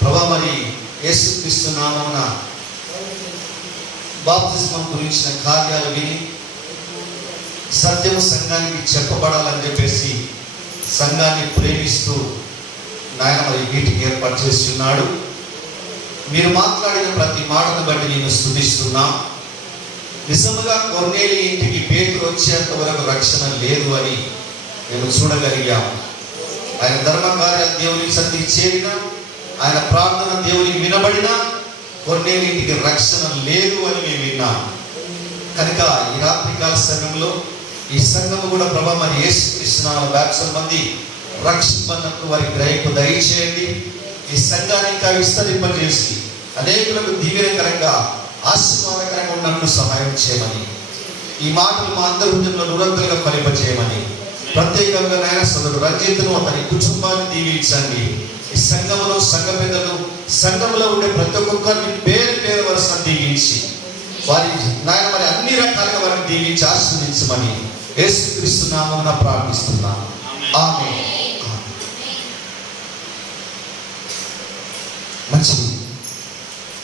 ప్రభా మరి యేసుక్రీస్తు నామమున బాప్తిస్మం గురించిన కార్యాలు విని సత్యము సంఘానికి చెప్పబడాలని చెప్పేసి సంఘాన్ని ప్రేమిస్తూ నాయన మరి మీటింగ్ ఏర్పాటు చేస్తున్నాడు. మీరు మాట్లాడిన ప్రతి మాటను బట్టి నేను స్తుతిస్తున్నా. నిజముగా కొర్నేలి ఇంటికి పేతురు వచ్చేంత వరకు రక్షణ లేదు అని మేము చూడగలిగాము. ఆయన ధర్మకార్యాలు దేవునికి సన్నిధికి చేరిన, ఆయన ప్రార్థన దేవునికి వినబడిన కొర్నేలి ఇంటికి రక్షణ లేదు అని మేము విన్నాం. కనుక ఈ రాత్రికాల సమయంలో ఈ సంఘము కూడా ప్రభా మరి యేసుక్రీస్తు లక్షల మంది రక్షింపన్నట్టు వారికి గ్రహింపు దయచేయండి. ఈ సంఘాన్ని ఇంకా విస్తరింపజేసి అనేకులకు దీవెనకరంగా ఆశీర్వాదకరంగా ఉన్నట్లు సహాయం చేయమని, ఈ మాటలు మా అందరి హృదయంలో నిరంతరంగా ఫలింపజేయమని, ప్రత్యేకంగా నాయన సోదరుడు రంజిత్ను అతని కుటుంబాన్ని దీవించండి. ఈ సంఘములో సంఘ పెద్దలు, సంఘంలో ఉండే ప్రతి ఒక్కరిని పేరు పేరు వరుస దీవించి వారి నాయన మరి అన్ని రకాలుగా వారిని దీవించి ఆశీర్వదించమని యేసుక్రీస్తు నామమున ప్రార్థిస్తున్నాను. ఆమేన్. మంచిది.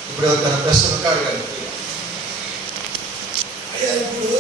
ఇప్పుడు తన ప్రశ్న అడగాలి. ఇప్పుడు